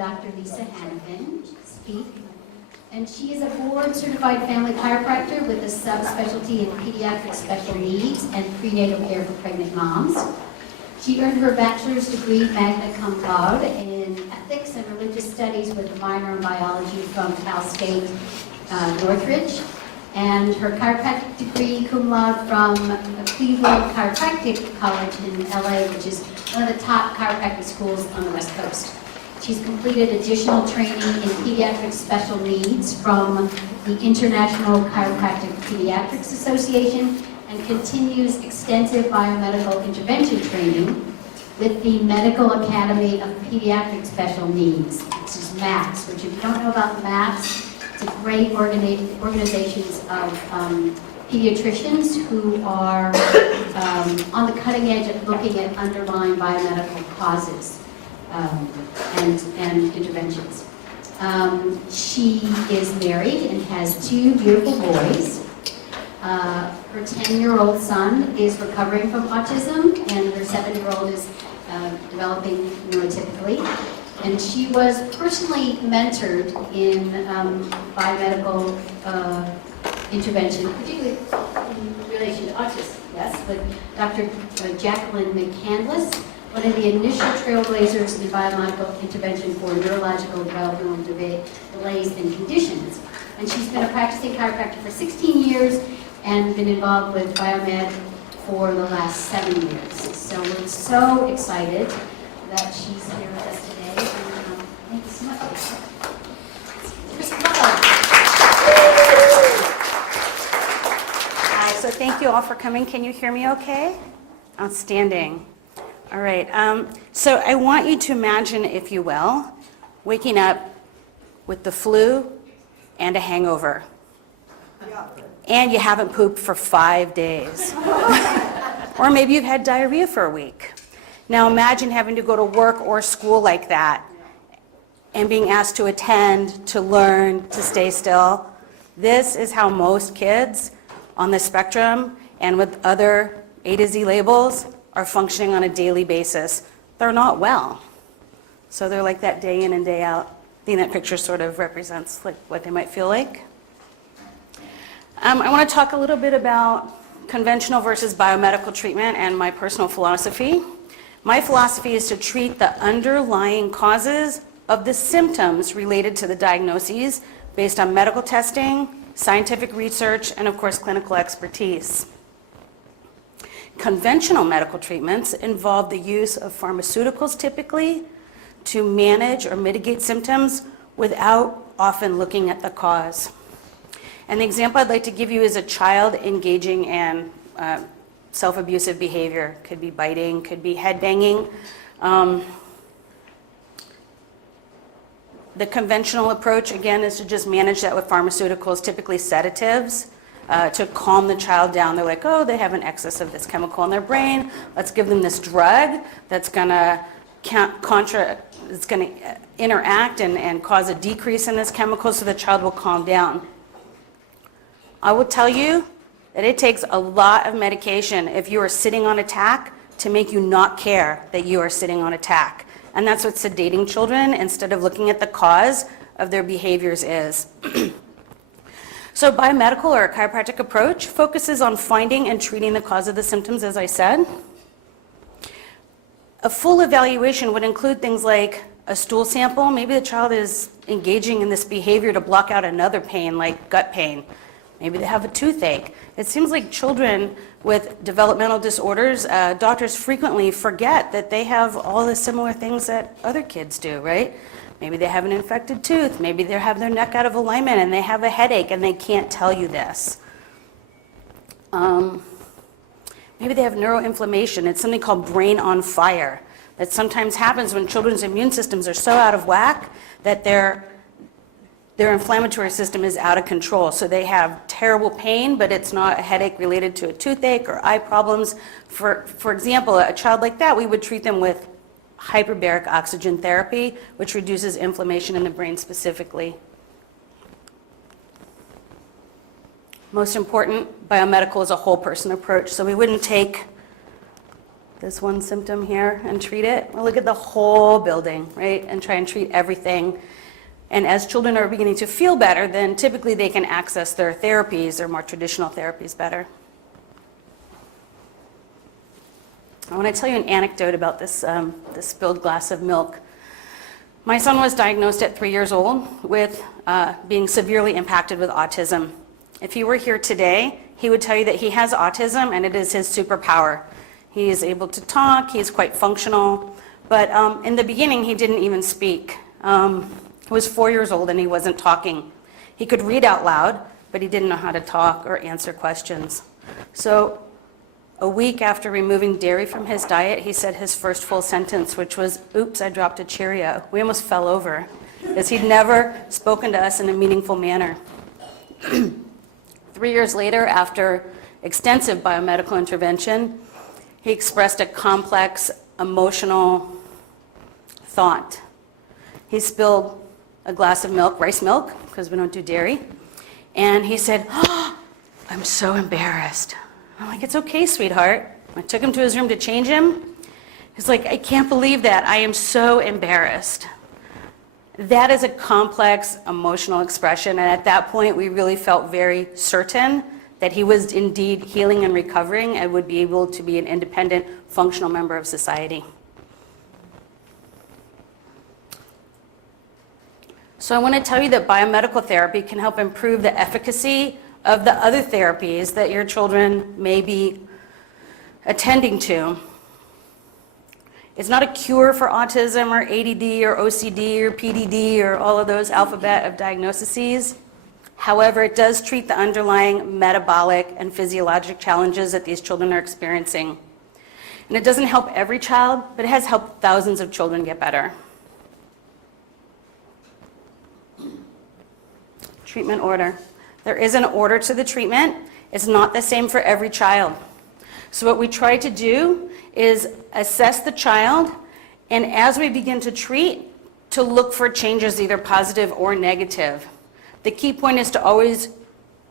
Dr. Lisa Hannafin to speak. And she is a board-certified family chiropractor with a subspecialty in pediatric special needs and prenatal care for pregnant moms. She earned her bachelor's degree magna cum laude in ethics and religious studies with a minor in biology from Cal State Northridge, and her chiropractic degree cum laude from Cleveland Chiropractic College in LA, which is one of the top chiropractic schools on the West Coast. She's completed additional training in pediatric special needs from the International Chiropractic Pediatrics Association and continues extensive biomedical intervention training with the Medical Academy of Pediatric Special Needs, which is MAPS, which if you don't know about MAPS, it's a great organization of pediatricians who are on the cutting edge of looking at underlying biomedical causes and interventions. She is married and has two beautiful boys. Her 10-year-old son is recovering from autism, and her 7-year-old is developing neurotypically. And she was personally mentored in biomedical intervention, particularly in relation to autism, yes, with Dr. Jacqueline McCandless, one of the initial trailblazers in biomedical intervention for neurological developmental delays and conditions. And she's been a practicing chiropractor for 16 years and been involved with biomed for the last 7 years. So we're so excited that she's here with us today. And, thank you so much. Hi, so thank you all for coming. Can you hear me okay? Outstanding. All right, so I want you to imagine, if you will, waking up with the flu and a hangover. And you haven't pooped for 5 days. Or maybe you've had diarrhea for a week. Now imagine having to go to work or school like that and being asked to attend, to learn, to stay still. This is how most kids on the spectrum and with other A to Z labels are functioning on a daily basis. They're not well. So they're like that day in and day out. I think that picture sort of represents like what they might feel like. I want to talk a little bit about conventional versus biomedical treatment and my personal philosophy. My philosophy is to treat the underlying causes of the symptoms related to the diagnoses based on medical testing, scientific research, and of course clinical expertise. Conventional medical treatments involve the use of pharmaceuticals typically to manage or mitigate symptoms without often looking at the cause. And the example I'd like to give you is a child engaging in self-abusive behavior. Could be biting, could be head banging. The conventional approach, again, is to just manage that with pharmaceuticals, typically sedatives, to calm the child down. They're like, oh, they have an excess of this chemical in their brain. Let's give them this drug that's going to interact and cause a decrease in this chemical so the child will calm down. I will tell you that it takes a lot of medication if you are sitting on attack to make you not care that you are sitting on attack. And that's what sedating children instead of looking at the cause of their behaviors is. So biomedical or a chiropractic approach focuses on finding and treating the cause of the symptoms, as I said. A full evaluation would include things like a stool sample. Maybe the child is engaging in this behavior to block out another pain like gut pain. Maybe they have a toothache. It seems like children with developmental disorders, doctors frequently forget that they have all the similar things that other kids do, right? Maybe they have an infected tooth. Maybe they have their neck out of alignment and they have a headache and they can't tell you this. Maybe they have neuroinflammation. It's something called brain on fire that sometimes happens when children's immune systems are so out of whack that their inflammatory system is out of control. So they have terrible pain, but it's not a headache related to a toothache or eye problems. For example, a child like that, we would treat them with hyperbaric oxygen therapy, which reduces inflammation in the brain specifically. Most important, biomedical is a whole person approach. So we wouldn't take this one symptom here and treat it. Or look at the whole building, right? And try and treat everything. And as children are beginning to feel better, then typically they can access their therapies or more traditional therapies better. I want to tell you an anecdote about this spilled glass of milk. My son was diagnosed at 3 years old with being severely impacted with autism. If he were here today, he would tell you that he has autism and it is his superpower. He is able to talk, he's quite functional, but in the beginning he didn't even speak. He was 4 years old and he wasn't talking. He could read out loud, but he didn't know how to talk or answer questions. So a week after removing dairy from his diet, he said his first full sentence, which was, "Oops, I dropped a Cheerio." We almost fell over, because he'd never spoken to us in a meaningful manner. 3 years later, after extensive biomedical intervention, he expressed a complex emotional thought. He spilled a glass of milk, rice milk, because we don't do dairy, and he said, "Oh, I'm so embarrassed." I'm like, "It's okay, sweetheart." I took him to his room to change him. He's like, "I can't believe that. I am so embarrassed." That is a complex emotional expression, and at that point we really felt very certain that he was indeed healing and recovering and would be able to be an independent, functional member of society. So I want to tell you that biomedical therapy can help improve the efficacy of the other therapies that your children may be attending to. It's not a cure for autism or ADD or OCD or PDD or all of those alphabet of diagnoses. However, it does treat the underlying metabolic and physiologic challenges that these children are experiencing. And it doesn't help every child, but it has helped thousands of children get better. Treatment order. There is an order to the treatment. It's not the same for every child. So what we try to do is assess the child, and as we begin to treat, to look for changes, either positive or negative. The key point is to always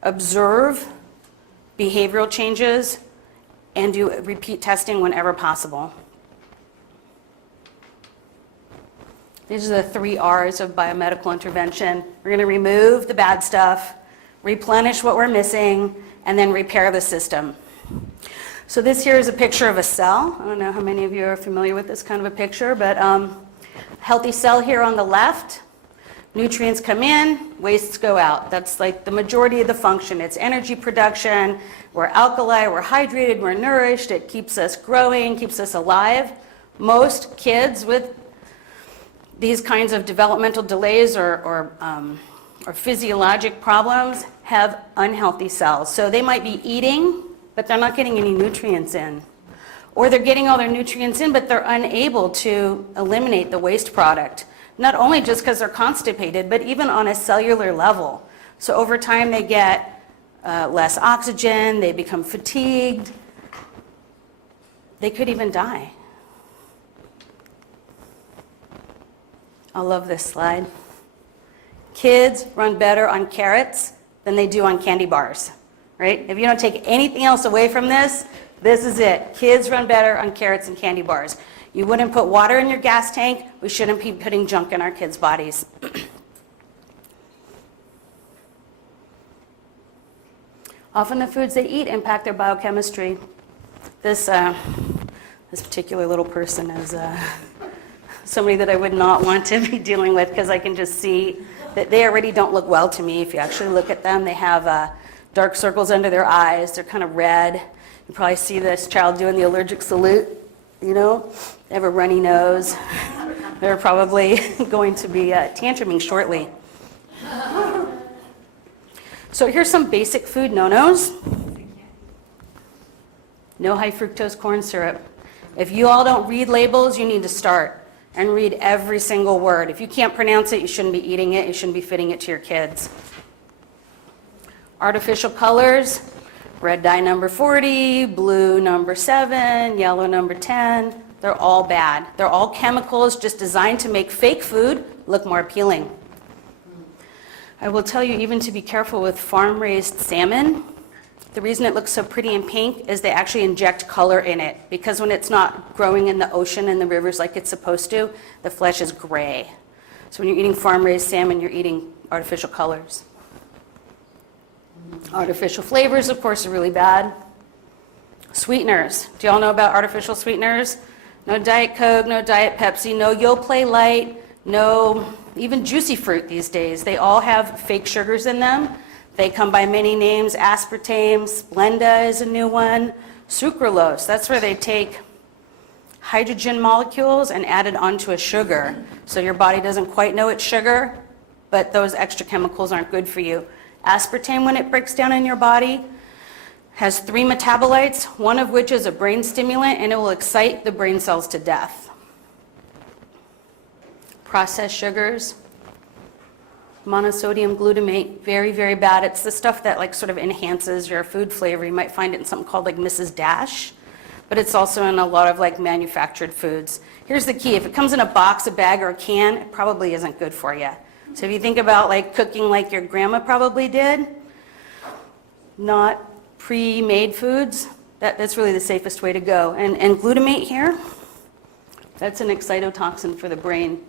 observe behavioral changes and do repeat testing whenever possible. These are the 3 R's of biomedical intervention. We're going to remove the bad stuff, replenish what we're missing, and then repair the system. So this here is a picture of a cell. I don't know how many of you are familiar with this kind of a picture, but healthy cell here on the left. Nutrients come in, wastes go out. That's like the majority of the function. It's energy production. We're alkali, we're hydrated, we're nourished. It keeps us growing, keeps us alive. Most kids with these kinds of developmental delays or physiologic problems have unhealthy cells. So they might be eating, but they're not getting any nutrients in. Or they're getting all their nutrients in, but they're unable to eliminate the waste product. Not only just because they're constipated, but even on a cellular level. So over time they get less oxygen, they become fatigued. They could even die. I love this slide. Kids run better on carrots than they do on candy bars, right? If you don't take anything else away from this, this is it. Kids run better on carrots and candy bars. You wouldn't put water in your gas tank. We shouldn't be putting junk in our kids' bodies. Often the foods they eat impact their biochemistry. This particular little person is somebody that I would not want to be dealing with, because I can just see that they already don't look well to me. If you actually look at them, they have dark circles under their eyes. They're kind of red. You probably see this child doing the allergic salute, you know. They have a runny nose. They're probably going to be tantruming shortly. So here's some basic food no-nos. No high fructose corn syrup. If you all don't read labels, you need to start and read every single word. If you can't pronounce it, you shouldn't be eating it. You shouldn't be feeding it to your kids. Artificial colors, red dye number 40, blue number 7, yellow number 10. They're all bad. They're all chemicals just designed to make fake food look more appealing. I will tell you even to be careful with farm-raised salmon. The reason it looks so pretty and pink is they actually inject color in it, because when it's not growing in the ocean and the rivers like it's supposed to, the flesh is gray. So when you're eating farm-raised salmon, you're eating artificial colors. Artificial flavors, of course, are really bad. Sweeteners. Do you all know about artificial sweeteners? No Diet Coke, no Diet Pepsi, no Yoplait Light, no even Juicy Fruit these days. They all have fake sugars in them. They come by many names. Aspartame, Splenda is a new one. Sucralose, that's where they take hydrogen molecules and add it onto a sugar. So your body doesn't quite know it's sugar, but those extra chemicals aren't good for you. Aspartame, when it breaks down in your body, has 3 metabolites, one of which is a brain stimulant, and it will excite the brain cells to death. Processed sugars, monosodium glutamate, very, very bad. It's the stuff that like sort of enhances your food flavor. You might find it in something called like Mrs. Dash, but it's also in a lot of like manufactured foods. Here's the key: if it comes in a box, a bag, or a can, it probably isn't good for you. So if you think about like cooking like your grandma probably did, not pre-made foods, that's really the safest way to go. And glutamate here, that's an excitotoxin for the brain.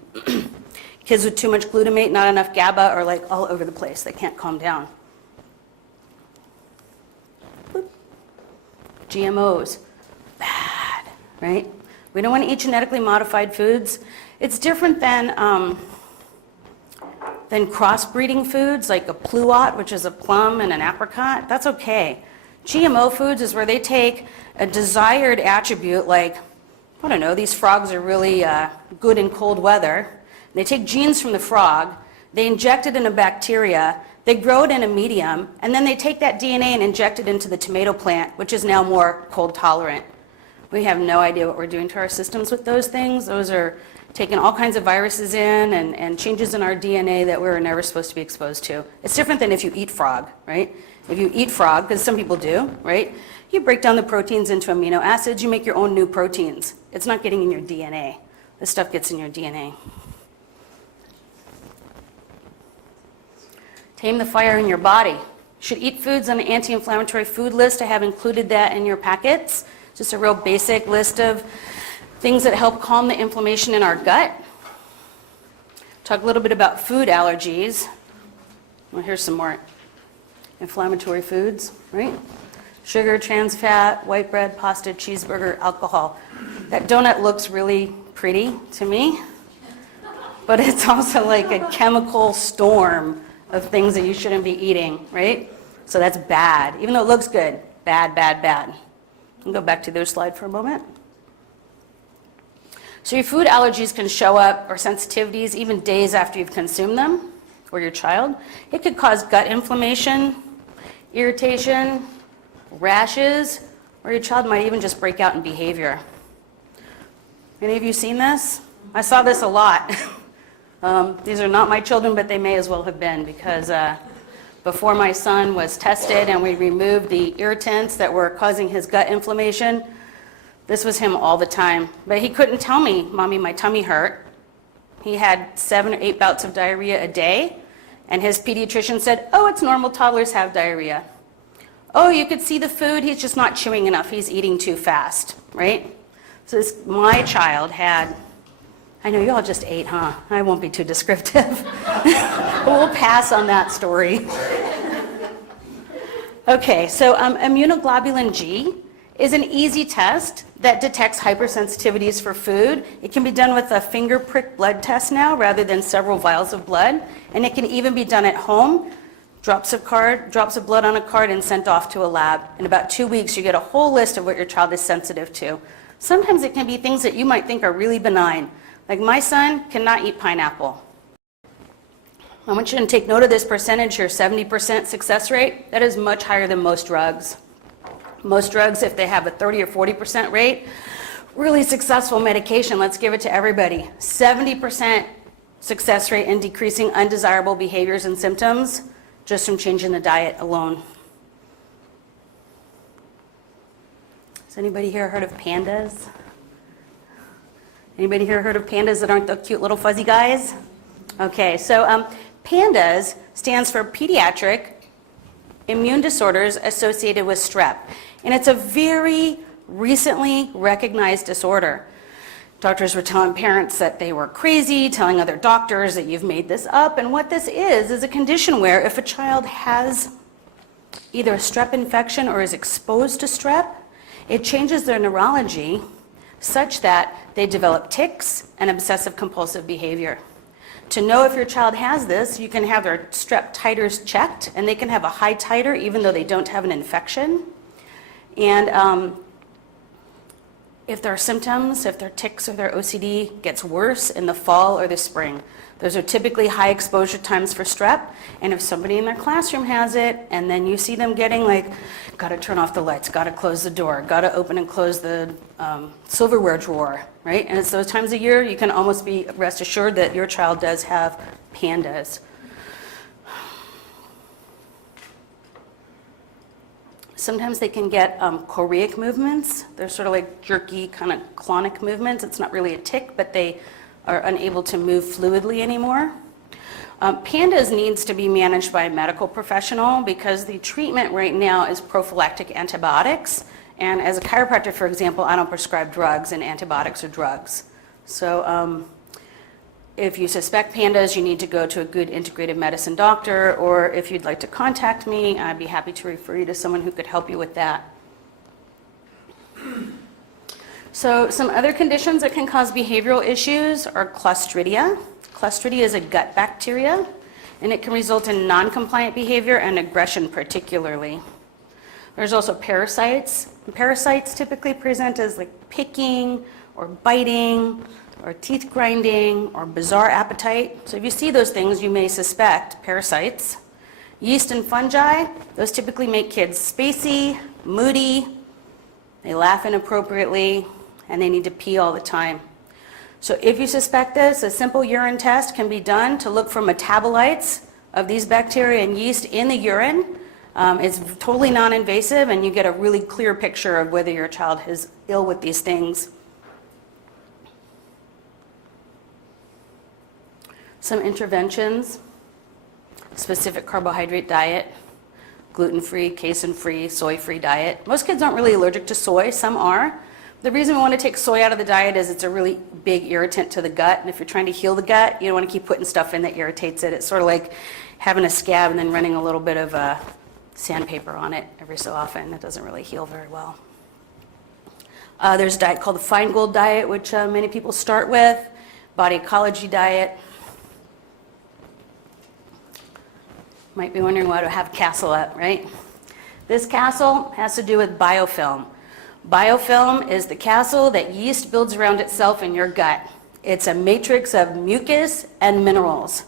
Kids with too much glutamate, not enough GABA, are like all over the place. They can't calm down. Boop. GMOs, bad, right? We don't want to eat genetically modified foods. It's different than crossbreeding foods like a pluot, which is a plum and an apricot. That's okay. GMO foods is where they take a desired attribute, like, I don't know, these frogs are really good in cold weather. They take genes from the frog, they inject it in a bacteria, they grow it in a medium, and then they take that DNA and inject it into the tomato plant, which is now more cold tolerant. We have no idea what we're doing to our systems with those things. Those are taking all kinds of viruses in and changes in our DNA that we were never supposed to be exposed to. It's different than if you eat frog, right? If you eat frog, because some people do, right? You break down the proteins into amino acids, you make your own new proteins. It's not getting in your DNA. This stuff gets in your DNA. Tame the fire in your body. You should eat foods on the anti-inflammatory food list. I have included that in your packets. Just a real basic list of things that help calm the inflammation in our gut. Talk a little bit about food allergies. Well, here's some more inflammatory foods, right? Sugar, trans fat, white bread, pasta, cheeseburger, alcohol. That donut looks really pretty to me, but it's also like a chemical storm of things that you shouldn't be eating, right? So that's bad. Even though it looks good, bad, bad, bad. I'll go back to their slide for a moment. So your food allergies can show up, or sensitivities, even days after you've consumed them, or your child. It could cause gut inflammation, irritation, rashes, or your child might even just break out in behavior. Any of you seen this? I saw this a lot. These are not my children, but they may as well have been, because before my son was tested and we removed the irritants that were causing his gut inflammation, this was him all the time. But he couldn't tell me, "Mommy, my tummy hurt." He had 7 or 8 bouts of diarrhea a day, and his pediatrician said, "Oh, it's normal, toddlers have diarrhea." "Oh, you could see the food, he's just not chewing enough, he's eating too fast," right? So my child had, I know you all just ate, huh? I won't be too descriptive. We'll pass on that story. Okay, so immunoglobulin G is an easy test that detects hypersensitivities for food. It can be done with a finger prick blood test now rather than several vials of blood, and it can even be done at home. Drops of blood on a card and sent off to a lab. In about 2 weeks, you get a whole list of what your child is sensitive to. Sometimes it can be things that you might think are really benign. Like my son cannot eat pineapple. I want you to take note of this percentage here, 70% success rate. That is much higher than most drugs. Most drugs, if they have a 30 or 40% rate, really successful medication, let's give it to everybody. 70% success rate in decreasing undesirable behaviors and symptoms just from changing the diet alone. Has anybody here heard of pandas? Anybody here heard of pandas that aren't the cute little fuzzy guys? Okay, so PANDAS stands for Pediatric immune disorders associated with strep. And it's a very recently recognized disorder. Doctors were telling parents that they were crazy, telling other doctors that you've made this up. And what this is a condition where if a child has either a strep infection or is exposed to strep, it changes their neurology such that they develop tics and obsessive compulsive behavior. To know if your child has this, you can have their strep titers checked, and they can have a high titer even though they don't have an infection. And if their symptoms, if their tics or their OCD gets worse in the fall or the spring, those are typically high exposure times for strep. And if somebody in their classroom has it, and then you see them getting like, gotta turn off the lights, gotta close the door, gotta open and close the silverware drawer, right? And it's those times of year you can almost be rest assured that your child does have PANDAS. Sometimes they can get choreic movements. They're sort of like jerky, kind of clonic movements. It's not really a tic, but they are unable to move fluidly anymore. PANDAS needs to be managed by a medical professional because the treatment right now is prophylactic antibiotics. And as a chiropractor, for example, I don't prescribe drugs, and antibiotics are drugs. So if you suspect PANDAS, you need to go to a good integrative medicine doctor, or if you'd like to contact me, I'd be happy to refer you to someone who could help you with that. So some other conditions that can cause behavioral issues are Clostridia. Clostridia is a gut bacteria, and it can result in non-compliant behavior and aggression particularly. There's also parasites. Parasites typically present as like picking or biting or teeth grinding or bizarre appetite. So if you see those things, you may suspect parasites. Yeast and fungi, those typically make kids spacey, moody, they laugh inappropriately, and they need to pee all the time. So if you suspect this, a simple urine test can be done to look for metabolites of these bacteria and yeast in the urine. It's totally non-invasive, and you get a really clear picture of whether your child is ill with these things. Some interventions: specific carbohydrate diet, gluten-free, casein-free, soy-free diet. Most kids aren't really allergic to soy, some are. The reason we want to take soy out of the diet is it's a really big irritant to the gut, and if you're trying to heal the gut, you don't want to keep putting stuff in that irritates it. It's sort of like having a scab and then running a little bit of sandpaper on it every so often. It doesn't really heal very well. There's a diet called the Feingold diet, which many people start with, body ecology diet. Might be wondering why do I have a castle up, right? This castle has to do with biofilm. Biofilm is the castle that yeast builds around itself in your gut. It's a matrix of mucus and minerals,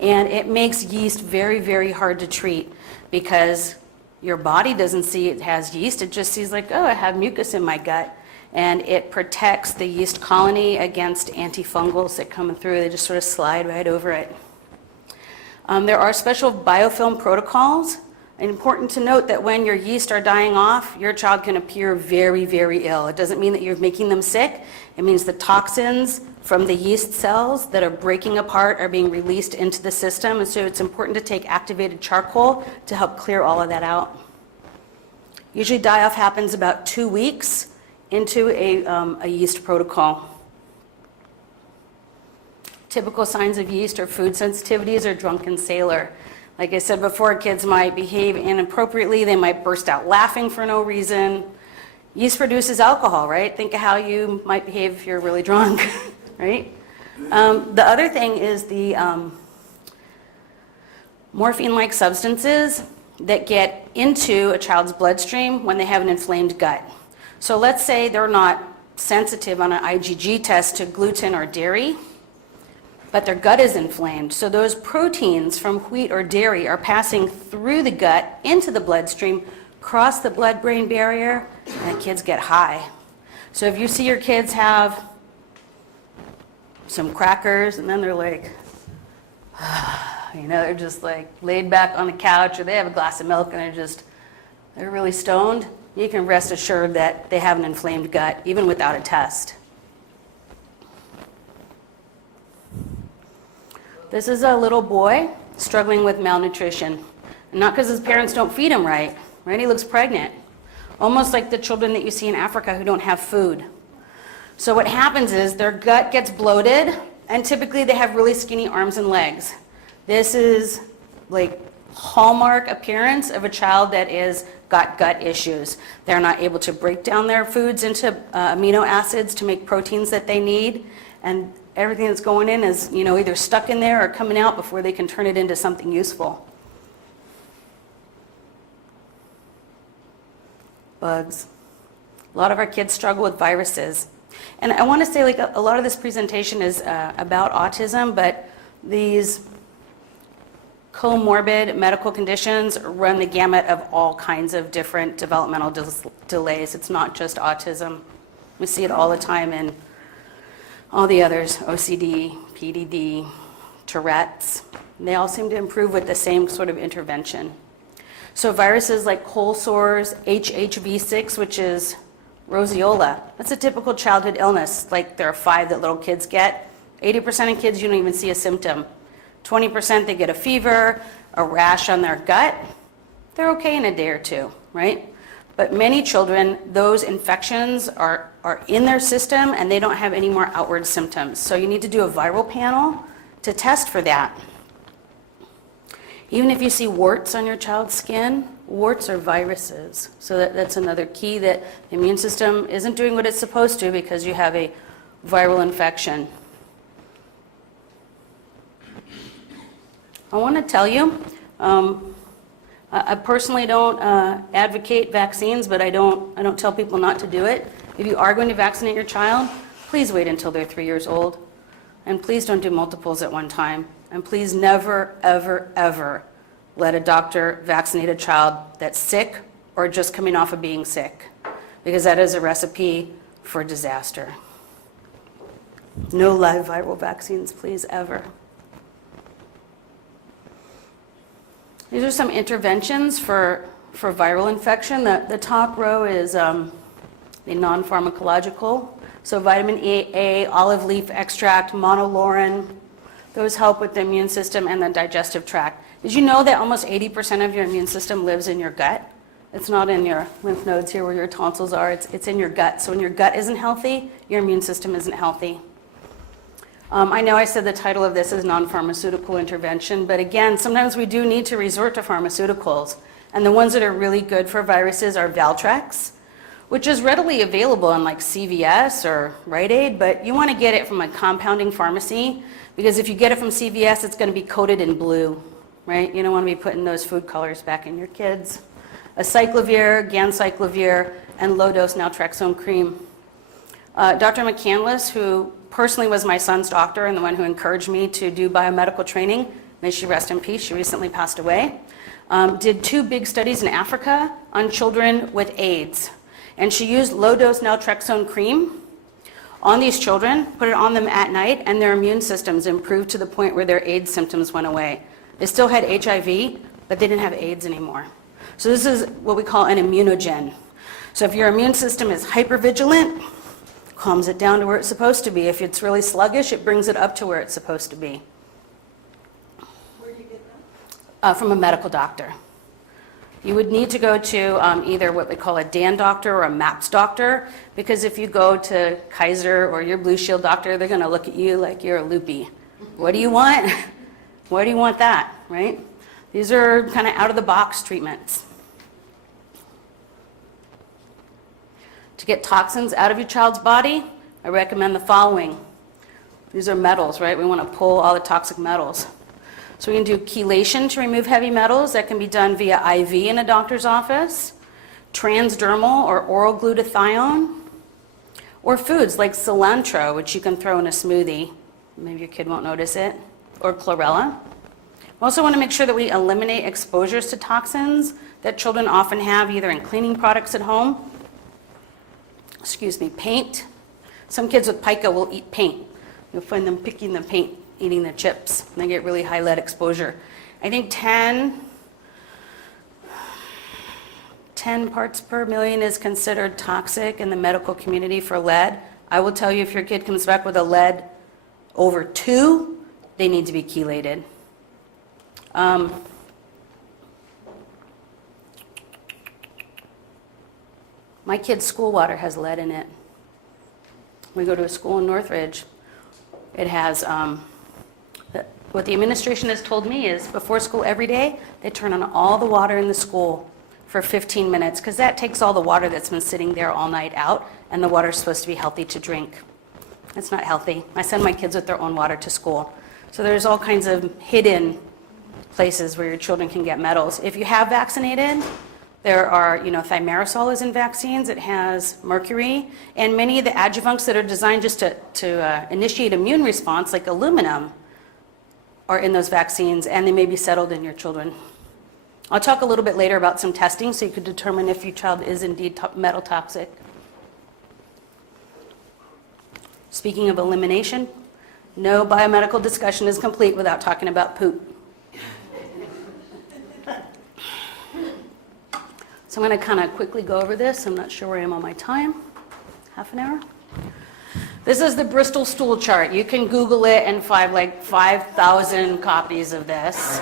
and it makes yeast very, very hard to treat because your body doesn't see it has yeast. It just sees like, oh, I have mucus in my gut, and it protects the yeast colony against antifungals that come through. They just sort of slide right over it. There are special biofilm protocols. And important to note that when your yeast are dying off, your child can appear very, very ill. It doesn't mean that you're making them sick. It means the toxins from the yeast cells that are breaking apart are being released into the system. And so it's important to take activated charcoal to help clear all of that out. Usually die-off happens about 2 weeks into a yeast protocol. Typical signs of yeast or food sensitivities are drunken sailor. Like I said before, kids might behave inappropriately. They might burst out laughing for no reason. Yeast produces alcohol, right? Think of how you might behave if you're really drunk, right? The other thing is the morphine-like substances that get into a child's bloodstream when they have an inflamed gut. So let's say they're not sensitive on an IgG test to gluten or dairy, but their gut is inflamed. So those proteins from wheat or dairy are passing through the gut into the bloodstream, cross the blood-brain barrier, and the kids get high. So if you see your kids have some crackers and then they're like, they're just like laid back on the couch, or they have a glass of milk and they're really stoned, you can rest assured that they have an inflamed gut, even without a test. This is a little boy struggling with malnutrition. And not because his parents don't feed him right? He looks pregnant. Almost like the children that you see in Africa who don't have food. So what happens is their gut gets bloated, and typically they have really skinny arms and legs. This is like hallmark appearance of a child that is got gut issues. They're not able to break down their foods into amino acids to make proteins that they need, and everything that's going in is, either stuck in there or coming out before they can turn it into something useful. Bugs. A lot of our kids struggle with viruses. And I want to say, like, a lot of this presentation is about autism, but these comorbid medical conditions run the gamut of all kinds of different developmental delays. It's not just autism. We see it all the time in all the others, OCD, PDD, Tourette's. They all seem to improve with the same sort of intervention. So viruses like cold sores, HHV6, which is roseola, that's a typical childhood illness, like there are 5 that little kids get. 80% of kids, you don't even see a symptom. 20% they get a fever, a rash on their gut. They're okay in a day or two, right? But many children, those infections are in their system and they don't have any more outward symptoms. So you need to do a viral panel to test for that. Even if you see warts on your child's skin, warts are viruses. So that's another key, that the immune system isn't doing what it's supposed to because you have a viral infection. I want to tell you, I personally don't advocate vaccines, but I don't tell people not to do it. If you are going to vaccinate your child, please wait until they're 3 years old. And please don't do multiples at one time. And please never, ever, ever let a doctor vaccinate a child that's sick or just coming off of being sick, because that is a recipe for disaster. No live viral vaccines, please, ever. These are some interventions for viral infection. The top row is the non-pharmacological. So vitamin A, olive leaf extract, monolaurin, those help with the immune system and the digestive tract. Did you know that almost 80% of your immune system lives in your gut? It's not in your lymph nodes here where your tonsils are, it's in your gut. So when your gut isn't healthy, your immune system isn't healthy. I know I said the title of this is non-pharmaceutical intervention, but again, sometimes we do need to resort to pharmaceuticals. And the ones that are really good for viruses are Valtrex, which is readily available in like CVS or Rite Aid, but you want to get it from a compounding pharmacy, because if you get it from CVS, it's going to be coated in blue, right? You don't want to be putting those food colors back in your kids. Acyclovir, ganciclovir, and low-dose naltrexone cream. Dr. McCandless, who personally was my son's doctor and the one who encouraged me to do biomedical training, may she rest in peace, she recently passed away, did 2 big studies in Africa on children with AIDS. And she used low-dose naltrexone cream on these children, put it on them at night, and their immune systems improved to the point where their AIDS symptoms went away. They still had HIV, but they didn't have AIDS anymore. So this is what we call an immunogen. So if your immune system is hypervigilant, calms it down to where it's supposed to be. If it's really sluggish, it brings it up to where it's supposed to be. Where do you get that? From a medical doctor. You would need to go to either what we call a DAN doctor or a MAPS doctor, because if you go to Kaiser or your Blue Shield doctor, they're going to look at you like you're a loopy. What do you want? Why do you want that, right? These are kind of out-of-the-box treatments. To get toxins out of your child's body, I recommend the following. These are metals, right? We want to pull all the toxic metals. So we can do chelation to remove heavy metals. That can be done via IV in a doctor's office, transdermal or oral glutathione, or foods like cilantro, which you can throw in a smoothie. Maybe your kid won't notice it, or chlorella. We also want to make sure that we eliminate exposures to toxins that children often have either in cleaning products at home, paint. Some kids with pica will eat paint. You'll find them picking the paint, eating the chips. And they get really high lead exposure. I think 10 parts per million is considered toxic in the medical community for lead. I will tell you, if your kid comes back with a lead over 2, they need to be chelated. My kid's school water has lead in it. We go to a school in Northridge. It has, what the administration has told me is before school every day, they turn on all the water in the school for 15 minutes because that takes all the water that's been sitting there all night out, and the water is supposed to be healthy to drink. It's not healthy. I send my kids with their own water to school. So there's all kinds of hidden places where your children can get metals. If you have vaccinated, there are, thimerosal is in vaccines. It has mercury. And many of the adjuvants that are designed just to initiate immune response, like aluminum, are in those vaccines, and they may be settled in your children. I'll talk a little bit later about some testing so you could determine if your child is indeed metal toxic. Speaking of elimination, no biomedical discussion is complete without talking about poop. So I'm going to kind of quickly go over this. I'm not sure where I am on my time. Half an hour? This is the Bristol stool chart. You can Google it and find like 5,000 copies of this.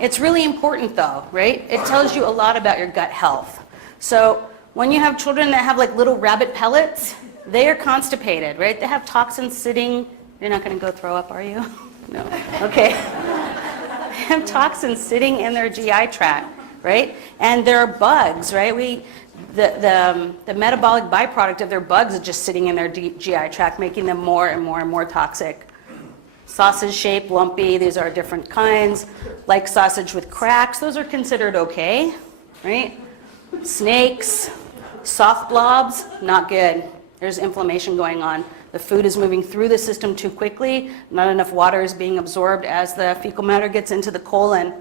It's really important though, right? It tells you a lot about your gut health. So when you have children that have like little rabbit pellets, they are constipated, right? They have toxins sitting. You're not going to go throw up, are you? No. Okay. They have toxins sitting in their GI tract, right? And there are bugs, right? The metabolic byproduct of their bugs is just sitting in their GI tract, making them more and more and more toxic. Sausage shaped, lumpy, these are different kinds. Like sausage with cracks, those are considered okay, right? Snakes, soft blobs, not good. There's inflammation going on. The food is moving through the system too quickly. Not enough water is being absorbed as the fecal matter gets into the colon.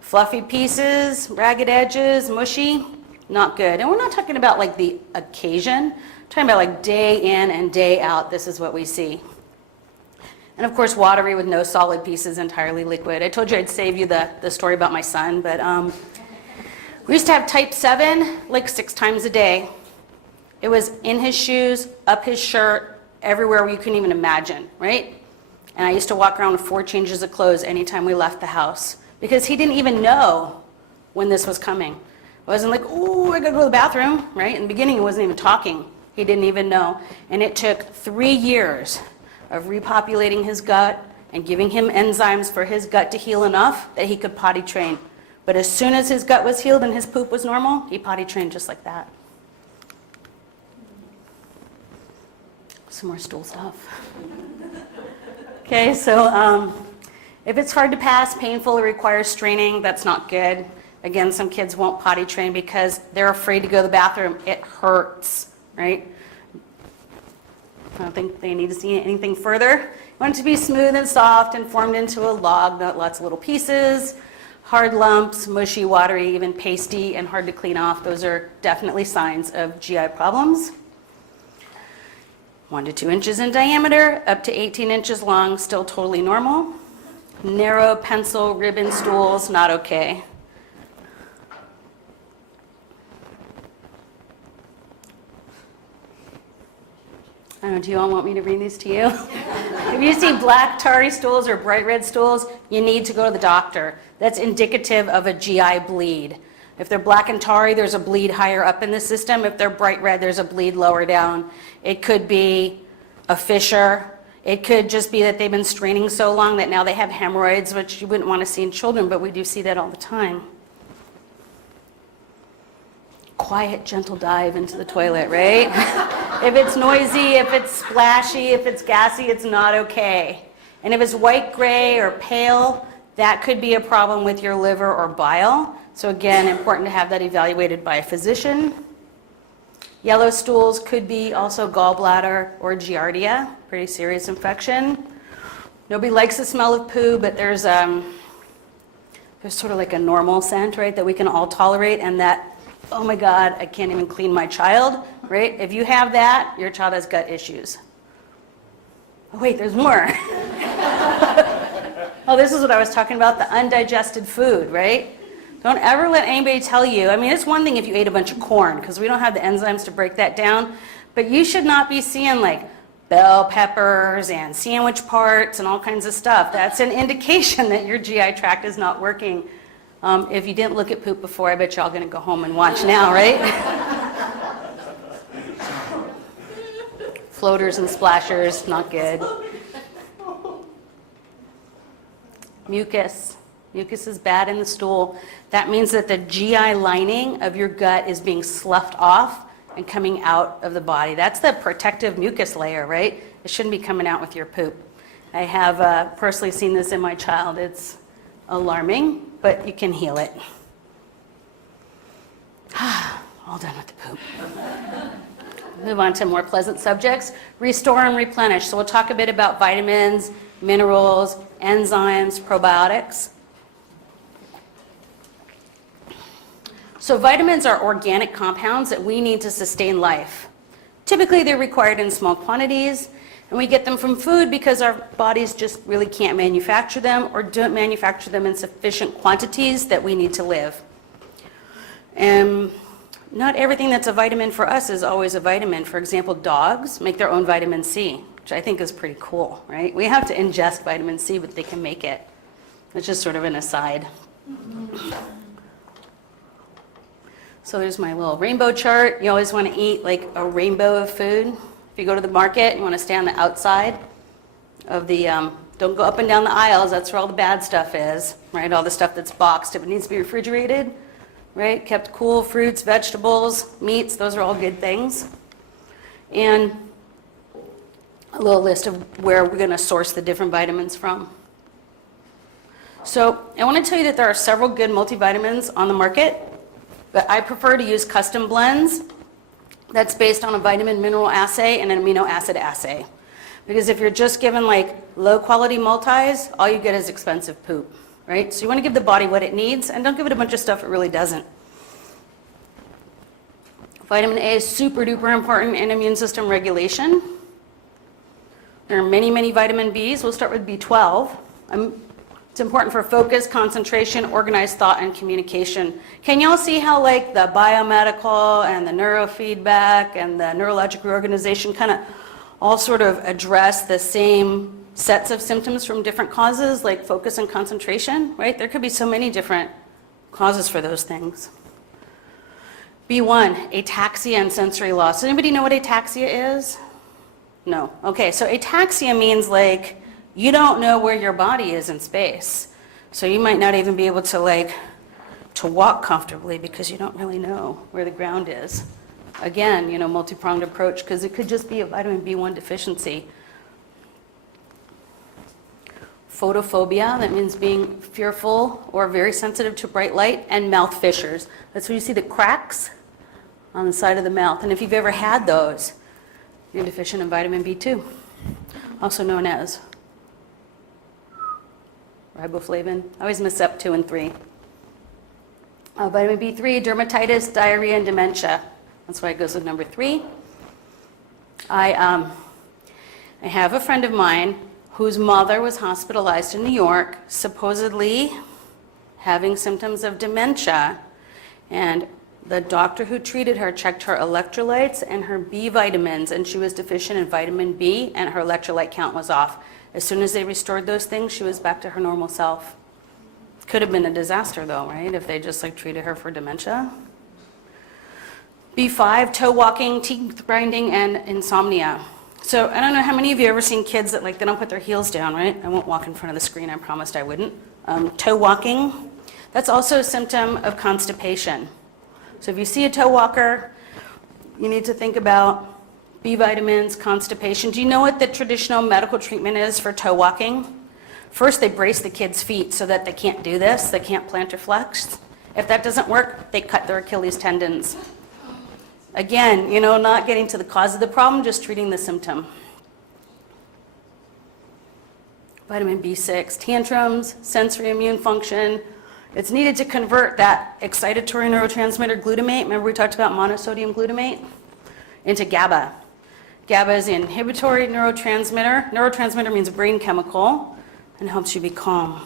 Fluffy pieces, ragged edges, mushy, not good. And we're not talking about like the occasion. We're talking about like day in and day out, this is what we see. And of course, watery with no solid pieces, entirely liquid. I told you I'd save you the story about my son, but we used to have type 7 like 6 times a day. It was in his shoes, up his shirt, everywhere where you couldn't even imagine, right? And I used to walk around with 4 changes of clothes anytime we left the house because he didn't even know when this was coming. It wasn't like, oh, I gotta go to the bathroom, right? In the beginning, he wasn't even talking. He didn't even know. And it took 3 years of repopulating his gut and giving him enzymes for his gut to heal enough that he could potty train. But as soon as his gut was healed and his poop was normal, he potty trained just like that. Some more stool stuff. Okay, so if it's hard to pass, painful, or requires straining, that's not good. Again, some kids won't potty train because they're afraid to go to the bathroom. It hurts, right? I don't think they need to see anything further. You want it to be smooth and soft and formed into a log, not lots of little pieces. Hard lumps, mushy, watery, even pasty, and hard to clean off. Those are definitely signs of GI problems. 1 to 2 inches in diameter, up to 18 inches long, still totally normal. Narrow pencil ribbon stools, not okay. I don't know, do you all want me to read these to you? If you see black tarry stools or bright red stools, you need to go to the doctor. That's indicative of a GI bleed. If they're black and tarry, there's a bleed higher up in the system. If they're bright red, there's a bleed lower down. It could be a fissure. It could just be that they've been straining so long that now they have hemorrhoids, which you wouldn't want to see in children, but we do see that all the time. Quiet, gentle dive into the toilet, right? If it's noisy, if it's splashy, if it's gassy, it's not okay. And if it's white, gray, or pale, that could be a problem with your liver or bile. So again, important to have that evaluated by a physician. Yellow stools could be also gallbladder or giardia, pretty serious infection. Nobody likes the smell of poo, but there's sort of like a normal scent, right, that we can all tolerate, and that, oh my God, I can't even clean my child, right? If you have that, your child has gut issues. Oh wait, there's more. Oh, this is what I was talking about, the undigested food, right? Don't ever let anybody tell you, I mean, it's one thing if you ate a bunch of corn, because we don't have the enzymes to break that down, but you should not be seeing like bell peppers and sandwich parts and all kinds of stuff. That's an indication that your GI tract is not working. If you didn't look at poop before, I bet you're all going to go home and watch now, right? Floaters and splashers, not good. Mucus. Mucus is bad in the stool. That means that the GI lining of your gut is being sloughed off and coming out of the body. That's the protective mucus layer, right? It shouldn't be coming out with your poop. I have personally seen this in my child. It's alarming, but you can heal it. All done with the poop. Move on to more pleasant subjects. Restore and replenish. So we'll talk a bit about vitamins, minerals, enzymes, probiotics. So vitamins are organic compounds that we need to sustain life. Typically they're required in small quantities, and we get them from food because our bodies just really can't manufacture them or don't manufacture them in sufficient quantities that we need to live. And not everything that's a vitamin for us is always a vitamin. For example, dogs make their own vitamin C, which I think is pretty cool, right? We have to ingest vitamin C, but they can make it. It's just sort of an aside. So there's my little rainbow chart. You always want to eat like a rainbow of food. If you go to the market, you want to stay on the outside of the, don't go up and down the aisles. That's where all the bad stuff is, right? All the stuff that's boxed. If it needs to be refrigerated, right? Kept cool, fruits, vegetables, meats, those are all good things. And a little list of where we're going to source the different vitamins from. So I want to tell you that there are several good multivitamins on the market, but I prefer to use custom blends that's based on a vitamin mineral assay and an amino acid assay. Because if you're just given like low quality multis, all you get is expensive poop, right? So you want to give the body what it needs and don't give it a bunch of stuff it really doesn't. Vitamin A is super duper important in immune system regulation. There are many, many vitamin Bs. We'll start with B12. It's important for focus, concentration, organized thought, and communication. Can y'all see how like the biomedical and the neurofeedback and the neurologic reorganization kind of all sort of address the same sets of symptoms from different causes, like focus and concentration, right? There could be so many different causes for those things. B1, ataxia and sensory loss. Does anybody know what ataxia is? No. Okay, so ataxia means like you don't know where your body is in space. So you might not even be able to walk comfortably because you don't really know where the ground is. Again, multi-pronged approach because it could just be a vitamin B1 deficiency. Photophobia, that means being fearful or very sensitive to bright light, and mouth fissures. That's where you see the cracks on the side of the mouth. And if you've ever had those, you're deficient in vitamin B2, also known as riboflavin. I always mess up 2 and 3. Vitamin B3, dermatitis, diarrhea, and dementia. That's why it goes with number 3. I have a friend of mine whose mother was hospitalized in New York, supposedly having symptoms of dementia. And the doctor who treated her checked her electrolytes and her B vitamins, and she was deficient in vitamin B, and her electrolyte count was off. As soon as they restored those things, she was back to her normal self. Could have been a disaster though, right? If they just treated her for dementia. B5, toe walking, teeth grinding, and insomnia. So I don't know how many of you have ever seen kids that they don't put their heels down, right? I won't walk in front of the screen, I promised I wouldn't. Toe walking, that's also a symptom of constipation. So if you see a toe walker, you need to think about B vitamins, constipation. Do you know what the traditional medical treatment is for toe walking? First, they brace the kids' feet so that they can't do this, they can't plant or flex. If that doesn't work, they cut their Achilles tendons. Again, not getting to the cause of the problem, just treating the symptom. Vitamin B6, tantrums, sensory immune function. It's needed to convert that excitatory neurotransmitter glutamate, remember we talked about monosodium glutamate, into GABA. GABA is the inhibitory neurotransmitter. Neurotransmitter means brain chemical and helps you be calm.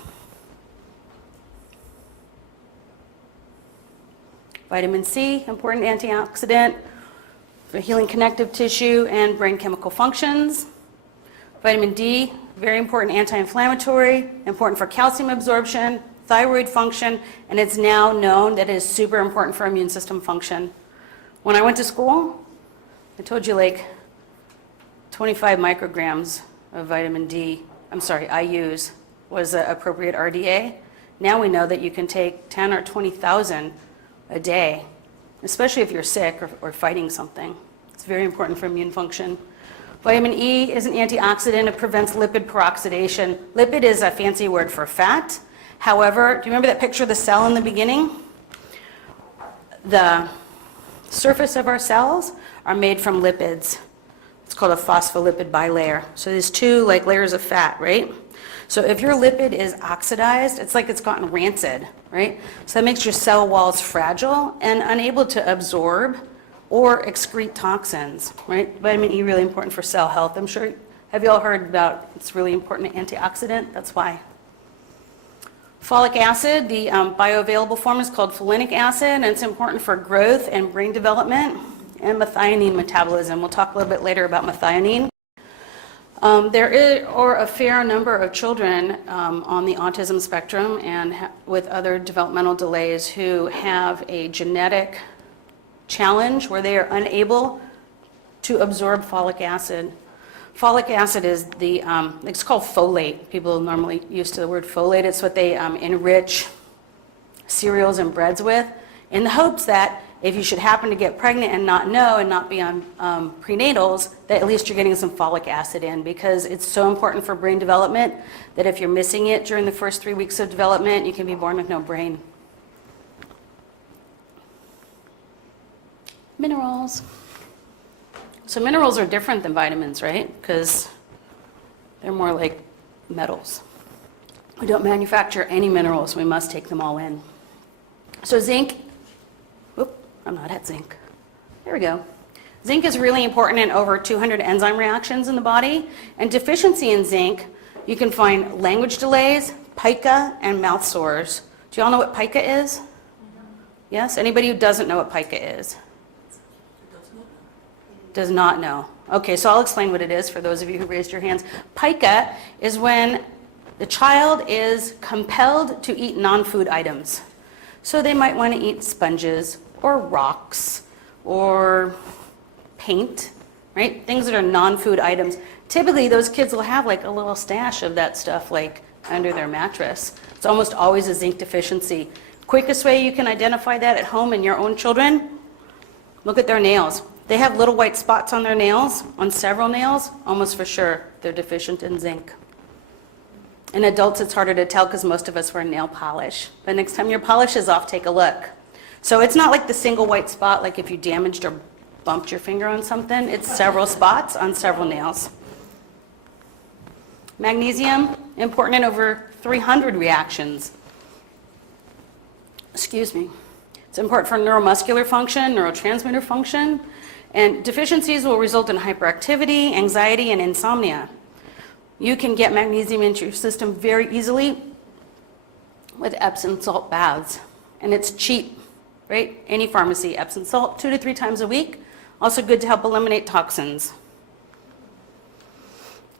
Vitamin C, important antioxidant for healing connective tissue and brain chemical functions. Vitamin D, very important anti-inflammatory, important for calcium absorption, thyroid function, and it's now known that it is super important for immune system function. When I went to school, I told you 25 micrograms of vitamin D, IUs, was the appropriate RDA. Now we know that you can take 10 or 20,000 a day, especially if you're sick or fighting something. It's very important for immune function. Vitamin E is an antioxidant. It prevents lipid peroxidation. Lipid is a fancy word for fat. However, do you remember that picture of the cell in the beginning? The surface of our cells are made from lipids. It's called a phospholipid bilayer. So there's two layers of fat, right? So if your lipid is oxidized, it's like it's gotten rancid, right? So that makes your cell walls fragile and unable to absorb or excrete toxins, right? Vitamin E really important for cell health. I'm sure, have you all heard about it's really important antioxidant? That's why. Folic acid, the bioavailable form is called folinic acid, and it's important for growth and brain development and methionine metabolism. We'll talk a little bit later about methionine. There are a fair number of children on the autism spectrum and with other developmental delays who have a genetic challenge where they are unable to absorb folic acid. Folic acid is it's called folate. People normally used to the word folate. It's what they enrich cereals and breads with in the hopes that if you should happen to get pregnant and not know and not be on prenatals, that at least you're getting some folic acid in, because it's so important for brain development that if you're missing it during the first 3 weeks of development, you can be born with no brain. Minerals. So minerals are different than vitamins, right? Because they're more like metals. We don't manufacture any minerals. We must take them all in. So zinc, I'm not at zinc. There we go. Zinc is really important in over 200 enzyme reactions in the body. And deficiency in zinc, you can find language delays, pica, and mouth sores. Do you all know what pica is? Yes? Anybody who doesn't know what pica is? Does not know. Okay, so I'll explain what it is for those of you who raised your hands. Pica is when the child is compelled to eat non-food items. So they might want to eat sponges or rocks or paint, right? Things that are non-food items. Typically, those kids will have like a little stash of that stuff like under their mattress. It's almost always a zinc deficiency. Quickest way you can identify that at home in your own children, look at their nails. They have little white spots on their nails, on several nails, almost for sure they're deficient in zinc. In adults, it's harder to tell because most of us wear nail polish. But next time your polish is off, take a look. So it's not like the single white spot, like if you damaged or bumped your finger on something. It's several spots on several nails. Magnesium, important in over 300 reactions. Excuse me. It's important for neuromuscular function, neurotransmitter function, and deficiencies will result in hyperactivity, anxiety, and insomnia. You can get magnesium into your system very easily with Epsom salt baths, and it's cheap, right? Any pharmacy, Epsom salt, 2 to 3 times a week. Also good to help eliminate toxins.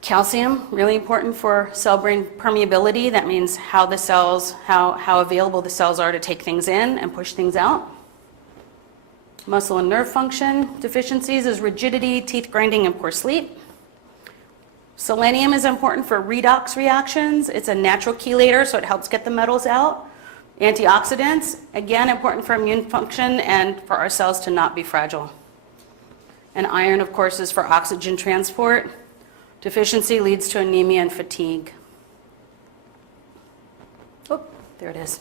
Calcium, really important for cell-brain permeability. That means how the cells, how available the cells are to take things in and push things out. Muscle and nerve function deficiencies is rigidity, teeth grinding, and poor sleep. Selenium is important for redox reactions. It's a natural chelator, so it helps get the metals out. Antioxidants, again, important for immune function and for our cells to not be fragile. And iron, of course, is for oxygen transport. Deficiency leads to anemia and fatigue. Oh, there it is.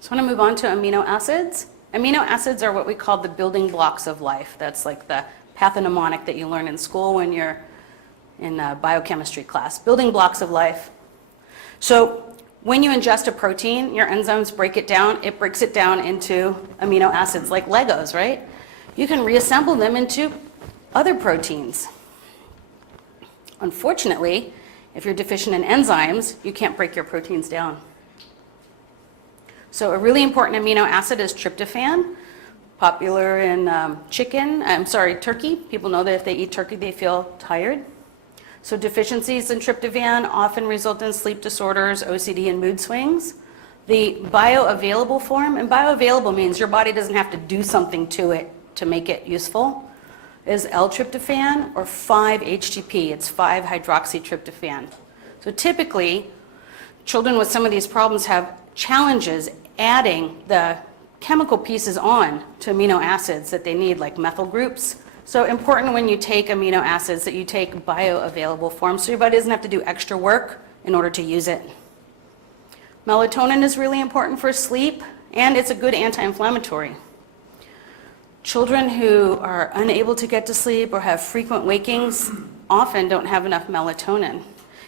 So I want to move on to amino acids. Amino acids are what we call the building blocks of life. That's like the pathognomonic that you learn in school when you're in a biochemistry class. Building blocks of life. So when you ingest a protein, your enzymes break it down. It breaks it down into amino acids like Legos, right? You can reassemble them into other proteins. Unfortunately, if you're deficient in enzymes, you can't break your proteins down. So a really important amino acid is tryptophan, popular in turkey. People know that if they eat turkey, they feel tired. So deficiencies in tryptophan often result in sleep disorders, OCD, and mood swings. The bioavailable form, and bioavailable means your body doesn't have to do something to it to make it useful. is L-tryptophan or 5-HTP. It's 5-hydroxytryptophan. So typically, children with some of these problems have challenges adding the chemical pieces on to amino acids that they need, like methyl groups. So important when you take amino acids that you take bioavailable forms so your body doesn't have to do extra work in order to use it. Melatonin is really important for sleep, and it's a good anti-inflammatory. Children who are unable to get to sleep or have frequent wakings often don't have enough melatonin.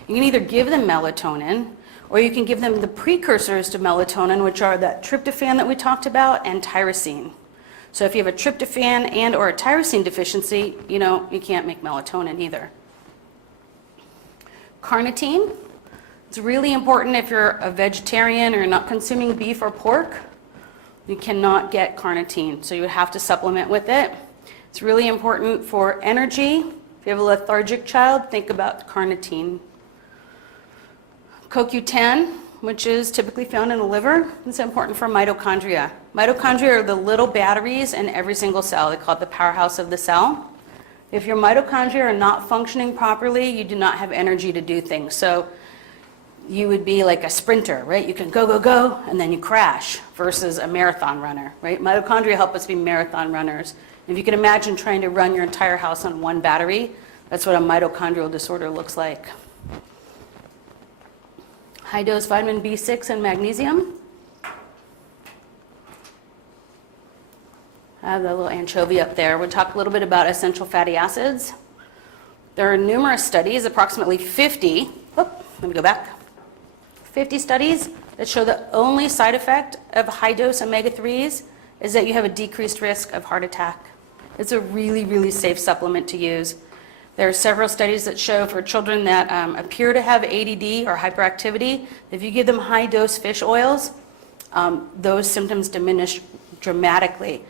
You can either give them melatonin, or you can give them the precursors to melatonin, which are that tryptophan that we talked about and tyrosine. So if you have a tryptophan and or a tyrosine deficiency, you can't make melatonin either. Carnitine. It's really important if you're a vegetarian or not consuming beef or pork. You cannot get carnitine, so you would have to supplement with it. It's really important for energy. If you have a lethargic child, think about carnitine. CoQ10, which is typically found in the liver, is important for mitochondria. Mitochondria are the little batteries in every single cell. They call it the powerhouse of the cell. If your mitochondria are not functioning properly, you do not have energy to do things. So you would be like a sprinter, right? You can go, go, go, and then you crash, versus a marathon runner, right? Mitochondria help us be marathon runners. If you can imagine trying to run your entire house on one battery, that's what a mitochondrial disorder looks like. High dose vitamin B6 and magnesium. I have the little anchovy up there. We'll talk a little bit about essential fatty acids. There are numerous studies, approximately 50, let me go back. 50 studies that show the only side effect of high-dose omega-3s is that you have a decreased risk of heart attack. It's a really, really safe supplement to use. There are several studies that show for children that appear to have ADD or hyperactivity, if you give them high-dose fish oils, those symptoms diminish dramatically.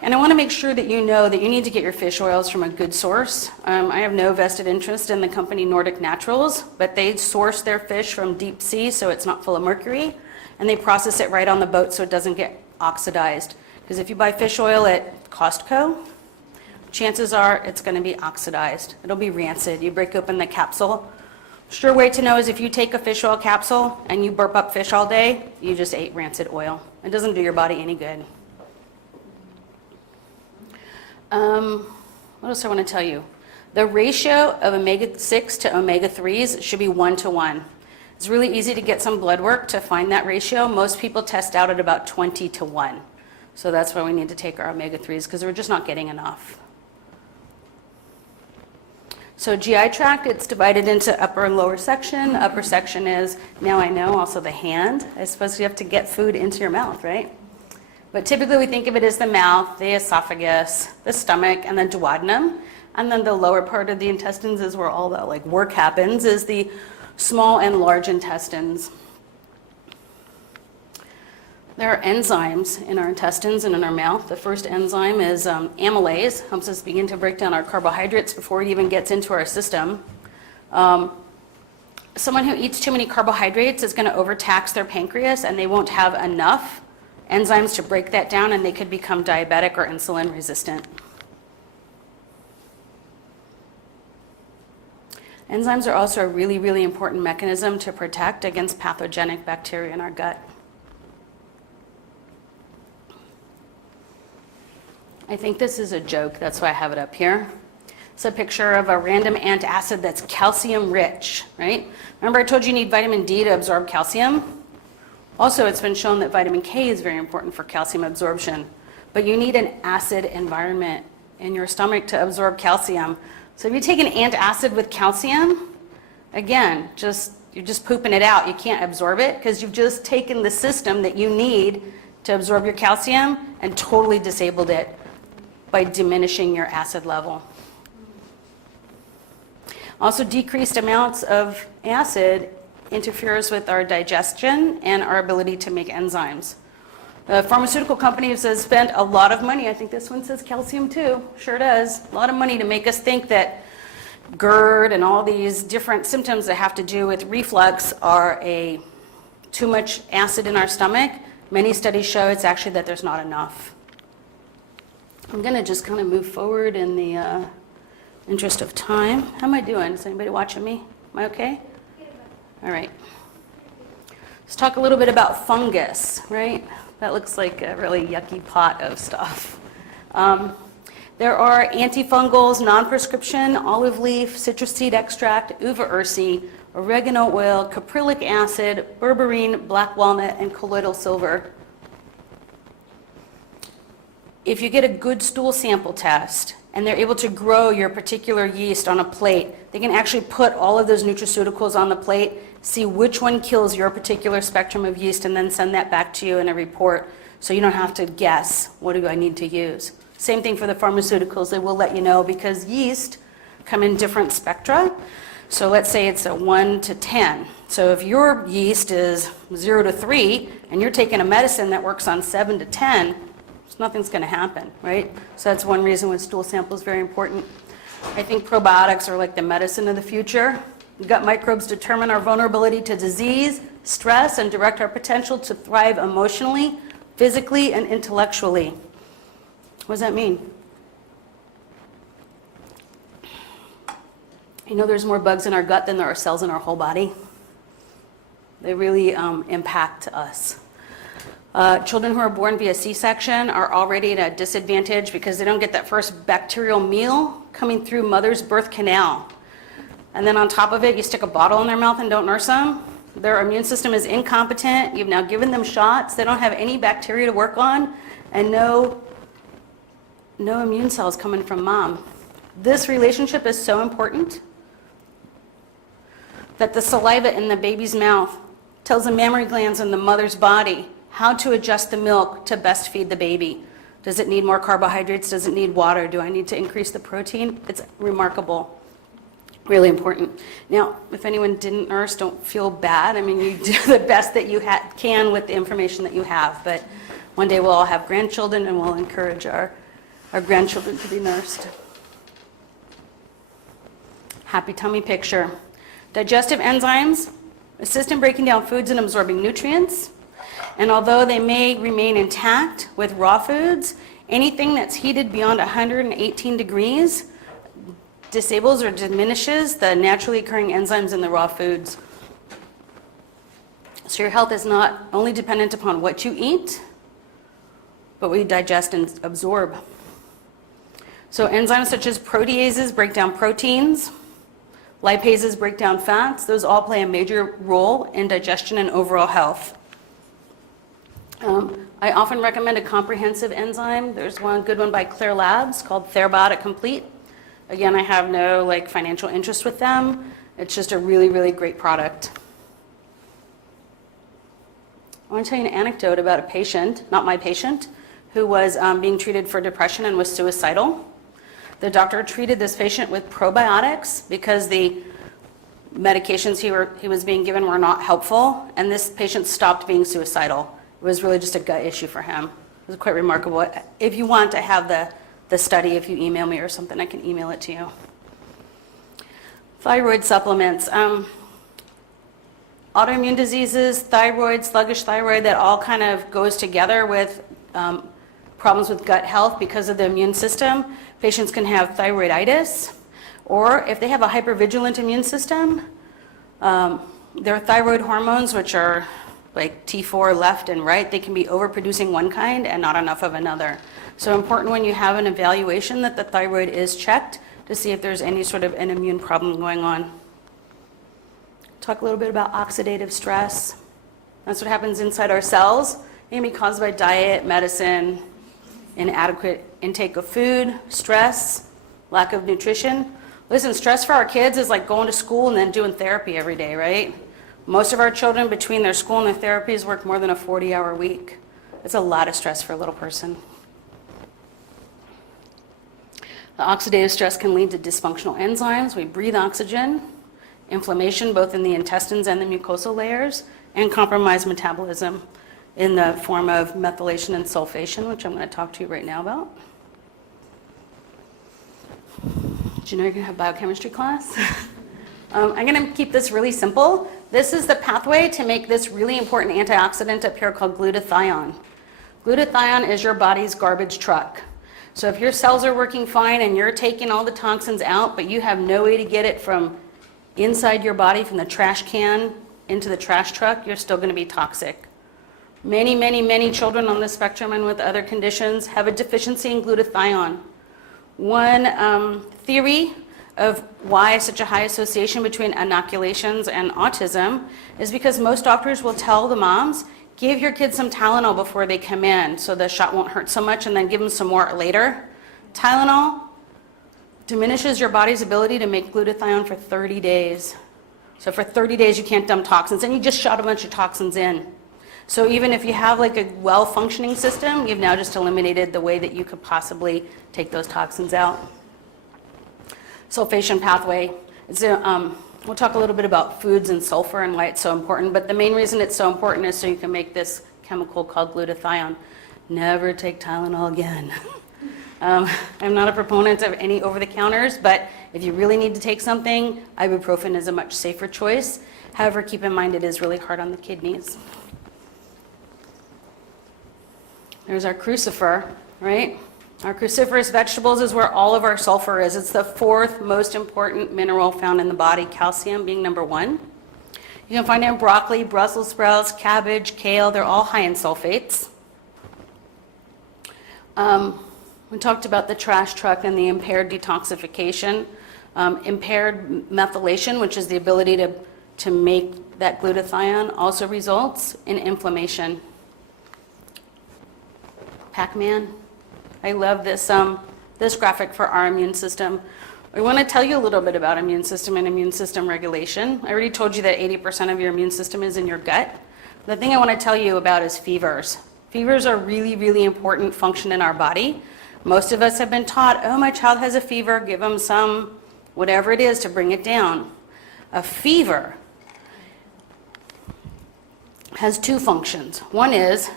And I want to make sure that you know that you need to get your fish oils from a good source. I have no vested interest in the company Nordic Naturals, but they source their fish from deep sea so it's not full of mercury, and they process it right on the boat so it doesn't get oxidized. Because if you buy fish oil at Costco, chances are it's going to be oxidized. It'll be rancid. You break open the capsule. Sure way to know is if you take a fish oil capsule and you burp up fish all day, you just ate rancid oil. It doesn't do your body any good. What else I want to tell you? The ratio of omega-6 to omega-3s should be 1-to-1. It's really easy to get some blood work to find that ratio. Most people test out at about 20-to-1. So that's why we need to take our omega-3s, because we're just not getting enough. So GI tract, it's divided into upper and lower section. Upper section is, now I know, also the hand. I suppose you have to get food into your mouth, right? But typically we think of it as the mouth, the esophagus, the stomach, and the duodenum. And then the lower part of the intestines is where all the work happens, is the small and large intestines. There are enzymes in our intestines and in our mouth. The first enzyme is amylase, helps us begin to break down our carbohydrates before it even gets into our system. Someone who eats too many carbohydrates is going to overtax their pancreas, and they won't have enough enzymes to break that down, and they could become diabetic or insulin resistant. Enzymes are also a really, really important mechanism to protect against pathogenic bacteria in our gut. I think this is a joke, that's why I have it up here. It's a picture of a random antacid that's calcium rich, right? Remember I told you need vitamin D to absorb calcium? Also, it's been shown that vitamin K is very important for calcium absorption, but you need an acid environment in your stomach to absorb calcium. So if you take an antacid with calcium, again, you're just pooping it out. You can't absorb it because you've just taken the system that you need to absorb your calcium and totally disabled it by diminishing your acid level. Also, decreased amounts of acid interferes with our digestion and our ability to make enzymes. The pharmaceutical companies have spent a lot of money, I think this one says calcium too, sure does, a lot of money to make us think that GERD and all these different symptoms that have to do with reflux are too much acid in our stomach. Many studies show it's actually that there's not enough. I'm going to just kind of move forward in the interest of time. How am I doing? Is anybody watching me? Am I okay? All right. Let's talk a little bit about fungus, right? That looks like a really yucky pot of stuff. There are antifungals, non-prescription, olive leaf, citrus seed extract, uva ursi, oregano oil, caprylic acid, berberine, black walnut, and colloidal silver. If you get a good stool sample test and they're able to grow your particular yeast on a plate, they can actually put all of those nutraceuticals on the plate, see which one kills your particular spectrum of yeast, and then send that back to you in a report so you don't have to guess, what do I need to use? Same thing for the pharmaceuticals. They will let you know because yeast come in different spectra. So let's say it's a 1 to 10. So if your yeast is 0 to 3 and you're taking a medicine that works on 7 to 10, nothing's going to happen, right? So that's one reason when stool sample is very important. I think probiotics are like the medicine of the future. Gut microbes determine our vulnerability to disease, stress, and direct our potential to thrive emotionally, physically, and intellectually. What does that mean? You know there's more bugs in our gut than there are cells in our whole body? They really impact us. Children who are born via C-section are already at a disadvantage because they don't get that first bacterial meal coming through mother's birth canal. And then on top of it, you stick a bottle in their mouth and don't nurse them. Their immune system is incompetent. You've now given them shots. They don't have any bacteria to work on and no immune cells coming from mom. This relationship is so important that the saliva in the baby's mouth tells the mammary glands in the mother's body how to adjust the milk to best feed the baby. Does it need more carbohydrates? Does it need water? Do I need to increase the protein? It's remarkable, really important. Now, if anyone didn't nurse, don't feel bad. I mean, you do the best that you can with the information that you have, but one day we'll all have grandchildren and we'll encourage our grandchildren to be nursed. Happy tummy picture. Digestive enzymes assist in breaking down foods and absorbing nutrients. And although they may remain intact with raw foods, anything that's heated beyond 118 degrees disables or diminishes the naturally occurring enzymes in the raw foods. So your health is not only dependent upon what you eat, but what you digest and absorb. So enzymes such as proteases break down proteins, lipases break down fats. Those all play a major role in digestion and overall health. I often recommend a comprehensive enzyme. There's one good one by Clear Labs called Therabiotic Complete. Again, I have no financial interest with them. It's just a really, really great product. I want to tell you an anecdote about a patient, not my patient, who was being treated for depression and was suicidal. The doctor treated this patient with probiotics because the medications he was being given were not helpful, and this patient stopped being suicidal. It was really just a gut issue for him. It was quite remarkable. If you want to have the study, if you email me or something, I can email it to you. Thyroid supplements. Autoimmune diseases, thyroid, sluggish thyroid, that all kind of goes together with problems with gut health because of the immune system. Patients can have thyroiditis, or if they have a hypervigilant immune system, their thyroid hormones, which are like T4 left and right, they can be overproducing one kind and not enough of another. So important when you have an evaluation that the thyroid is checked to see if there's any sort of an immune problem going on. Talk a little bit about oxidative stress. That's what happens inside our cells. It can be caused by diet, medicine, inadequate intake of food, stress, lack of nutrition. Listen, stress for our kids is like going to school and then doing therapy every day, right? Most of our children, between their school and their therapies, work more than a 40-hour week. It's a lot of stress for a little person. The oxidative stress can lead to dysfunctional enzymes. We breathe oxygen, inflammation both in the intestines and the mucosal layers, and compromised metabolism in the form of methylation and sulfation, which I'm going to talk to you right now about. Did you know you're going to have biochemistry class? I'm going to keep this really simple. This is the pathway to make this really important antioxidant up here called glutathione. Glutathione is your body's garbage truck. So if your cells are working fine and you're taking all the toxins out, but you have no way to get it from inside your body, from the trash can into the trash truck, you're still going to be toxic. Many, many, many children on the spectrum and with other conditions have a deficiency in glutathione. One theory of why such a high association between inoculations and autism is because most doctors will tell the moms, give your kids some Tylenol before they come in so the shot won't hurt so much, and then give them some more later. Tylenol diminishes your body's ability to make glutathione for 30 days. So for 30 days you can't dump toxins, and you just shot a bunch of toxins in. So even if you have like a well-functioning system, you've now just eliminated the way that you could possibly take those toxins out. Sulfation pathway. We'll talk a little bit about foods and sulfur and why it's so important, but the main reason it's so important is so you can make this chemical called glutathione. Never take Tylenol again. I'm not a proponent of any over-the-counters, but if you really need to take something, ibuprofen is a much safer choice. However, keep in mind it is really hard on the kidneys. There's our crucifer, right? Our cruciferous vegetables is where all of our sulfur is. It's the fourth most important mineral found in the body, calcium being number 1. You can find it in broccoli, Brussels sprouts, cabbage, kale. They're all high in sulfates. We talked about the trash truck and the impaired detoxification. Impaired methylation, which is the ability to make that glutathione, also results in inflammation. Pac-Man. I love this graphic for our immune system. I want to tell you a little bit about immune system and immune system regulation. I already told you that 80% of your immune system is in your gut. The thing I want to tell you about is fevers. Fevers are really, really important function in our body. Most of us have been taught, oh, my child has a fever, give them some whatever it is to bring it down. A fever has 2 functions. One is,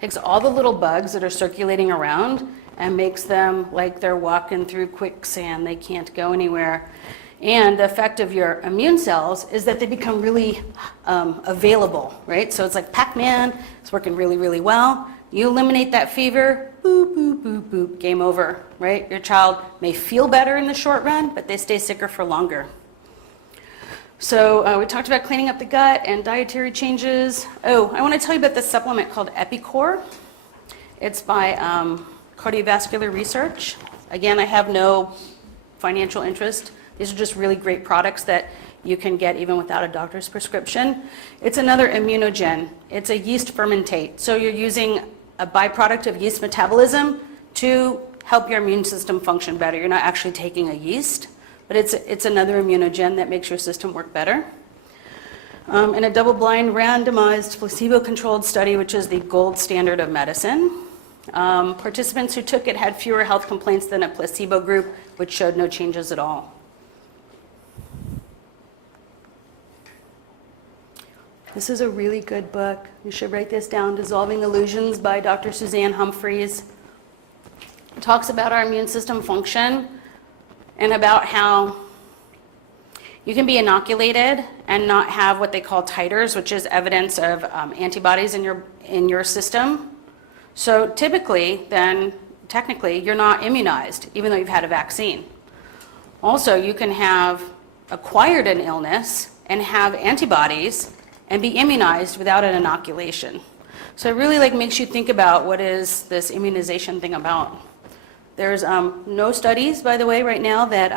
takes all the little bugs that are circulating around and makes them like they're walking through quicksand. They can't go anywhere. And the effect of your immune cells is that they become really available, right? So it's like Pac-Man, it's working really, really well. You eliminate that fever, boop, boop, boop, boop, game over, right? Your child may feel better in the short run, but they stay sicker for longer. So we talked about cleaning up the gut and dietary changes. Oh, I want to tell you about this supplement called Epicor. It's by Cardiovascular Research. Again, I have no financial interest. These are just really great products that you can get even without a doctor's prescription. It's another immunogen. It's a yeast fermentate. So you're using a byproduct of yeast metabolism to help your immune system function better. You're not actually taking a yeast, but it's another immunogen that makes your system work better. In a double-blind, randomized, placebo-controlled study, which is the gold standard of medicine, participants who took it had fewer health complaints than a placebo group, which showed no changes at all. This is a really good book. You should write this down, Dissolving Illusions by Dr. Suzanne Humphries. It talks about our immune system function and about how you can be inoculated and not have what they call titers, which is evidence of antibodies in your system. So typically, then, technically, you're not immunized, even though you've had a vaccine. Also, you can have acquired an illness and have antibodies and be immunized without an inoculation. So it really makes you think about what is this immunization thing about. There's no studies, by the way, right now that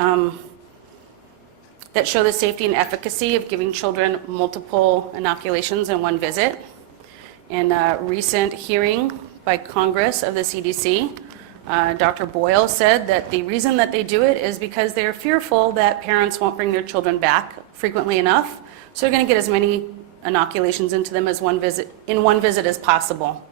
show the safety and efficacy of giving children multiple inoculations in one visit. In a recent hearing by Congress of the CDC, Dr. Boyle said that the reason that they do it is because they're fearful that parents won't bring their children back frequently enough, so they're going to get as many inoculations into them as one visit as possible.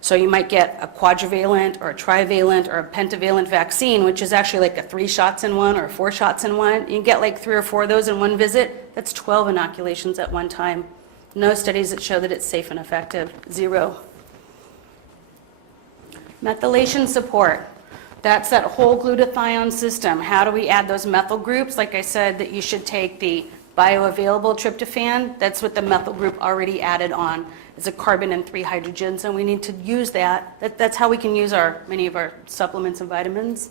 So you might get a quadrivalent or a trivalent or a pentavalent vaccine, which is actually like a 3 shots in one or 4 shots in one. You get like 3 or 4 of those in one visit. That's 12 inoculations at one time. No studies that show that it's safe and effective. 0. Methylation support. That's that whole glutathione system. How do we add those methyl groups? Like I said, that you should take the Bioavailable tryptophan, that's what the methyl group already added on. It's a carbon and 3 hydrogens, and we need to use that. That's how we can use many of our supplements and vitamins.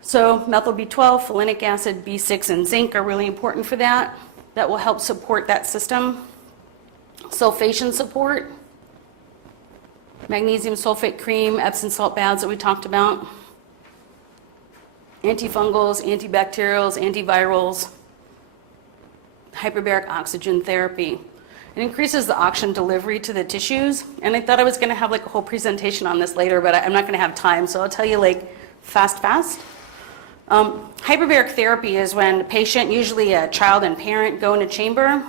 So methyl B12, folinic acid, B6, and zinc are really important for that. That will help support that system. Sulfation support, magnesium sulfate cream, Epsom salt baths that we talked about, antifungals, antibacterials, antivirals, hyperbaric oxygen therapy. It increases the oxygen delivery to the tissues, and I thought I was going to have like a whole presentation on this later, but I'm not going to have time, so I'll tell you like fast. Hyperbaric therapy is when the patient, usually a child and parent, go in a chamber.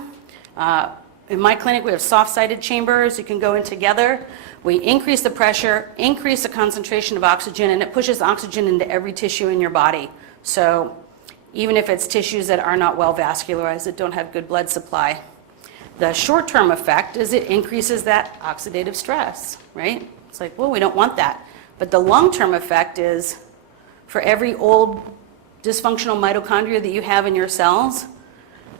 In my clinic, we have soft-sided chambers. You can go in together. We increase the pressure, increase the concentration of oxygen, and it pushes oxygen into every tissue in your body. So even if it's tissues that are not well vascularized, that don't have good blood supply. The short-term effect is it increases that oxidative stress, right? It's like, well, we don't want that. But the long-term effect is for every old dysfunctional mitochondria that you have in your cells,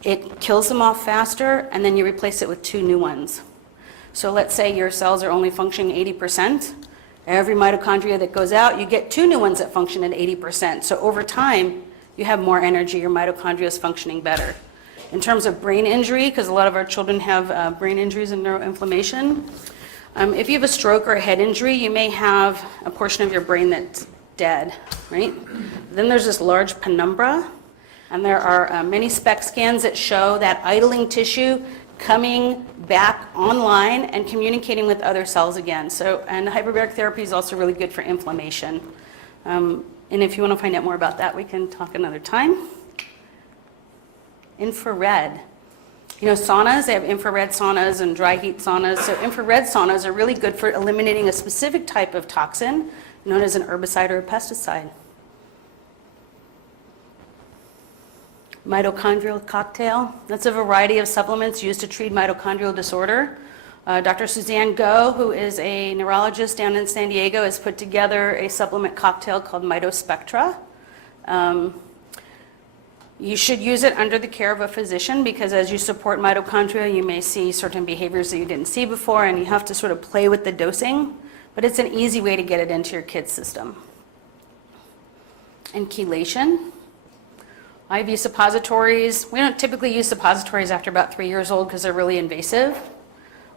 it kills them off faster, and then you replace it with 2 new ones. So let's say your cells are only functioning 80%. Every mitochondria that goes out, you get 2 new ones that function at 80%. So over time, you have more energy, your mitochondria is functioning better. In terms of brain injury, because a lot of our children have brain injuries and neuroinflammation, if you have a stroke or a head injury, you may have a portion of your brain that's dead, right? Then there's this large penumbra, and there are many SPECT scans that show that idling tissue coming back online and communicating with other cells again. So, and hyperbaric therapy is also really good for inflammation. And if you want to find out more about that, we can talk another time. Infrared. You know, saunas, they have infrared saunas and dry heat saunas. So infrared saunas are really good for eliminating a specific type of toxin known as an herbicide or a pesticide. Mitochondrial cocktail. That's a variety of supplements used to treat mitochondrial disorder. Dr. Suzanne Go, who is a neurologist down in San Diego, has put together a supplement cocktail called MitoSpectra. You should use it under the care of a physician because as you support mitochondria, you may see certain behaviors that you didn't see before, and you have to sort of play with the dosing, but it's an easy way to get it into your kid's system. And chelation. IV suppositories. We don't typically use suppositories after about 3 years old because they're really invasive.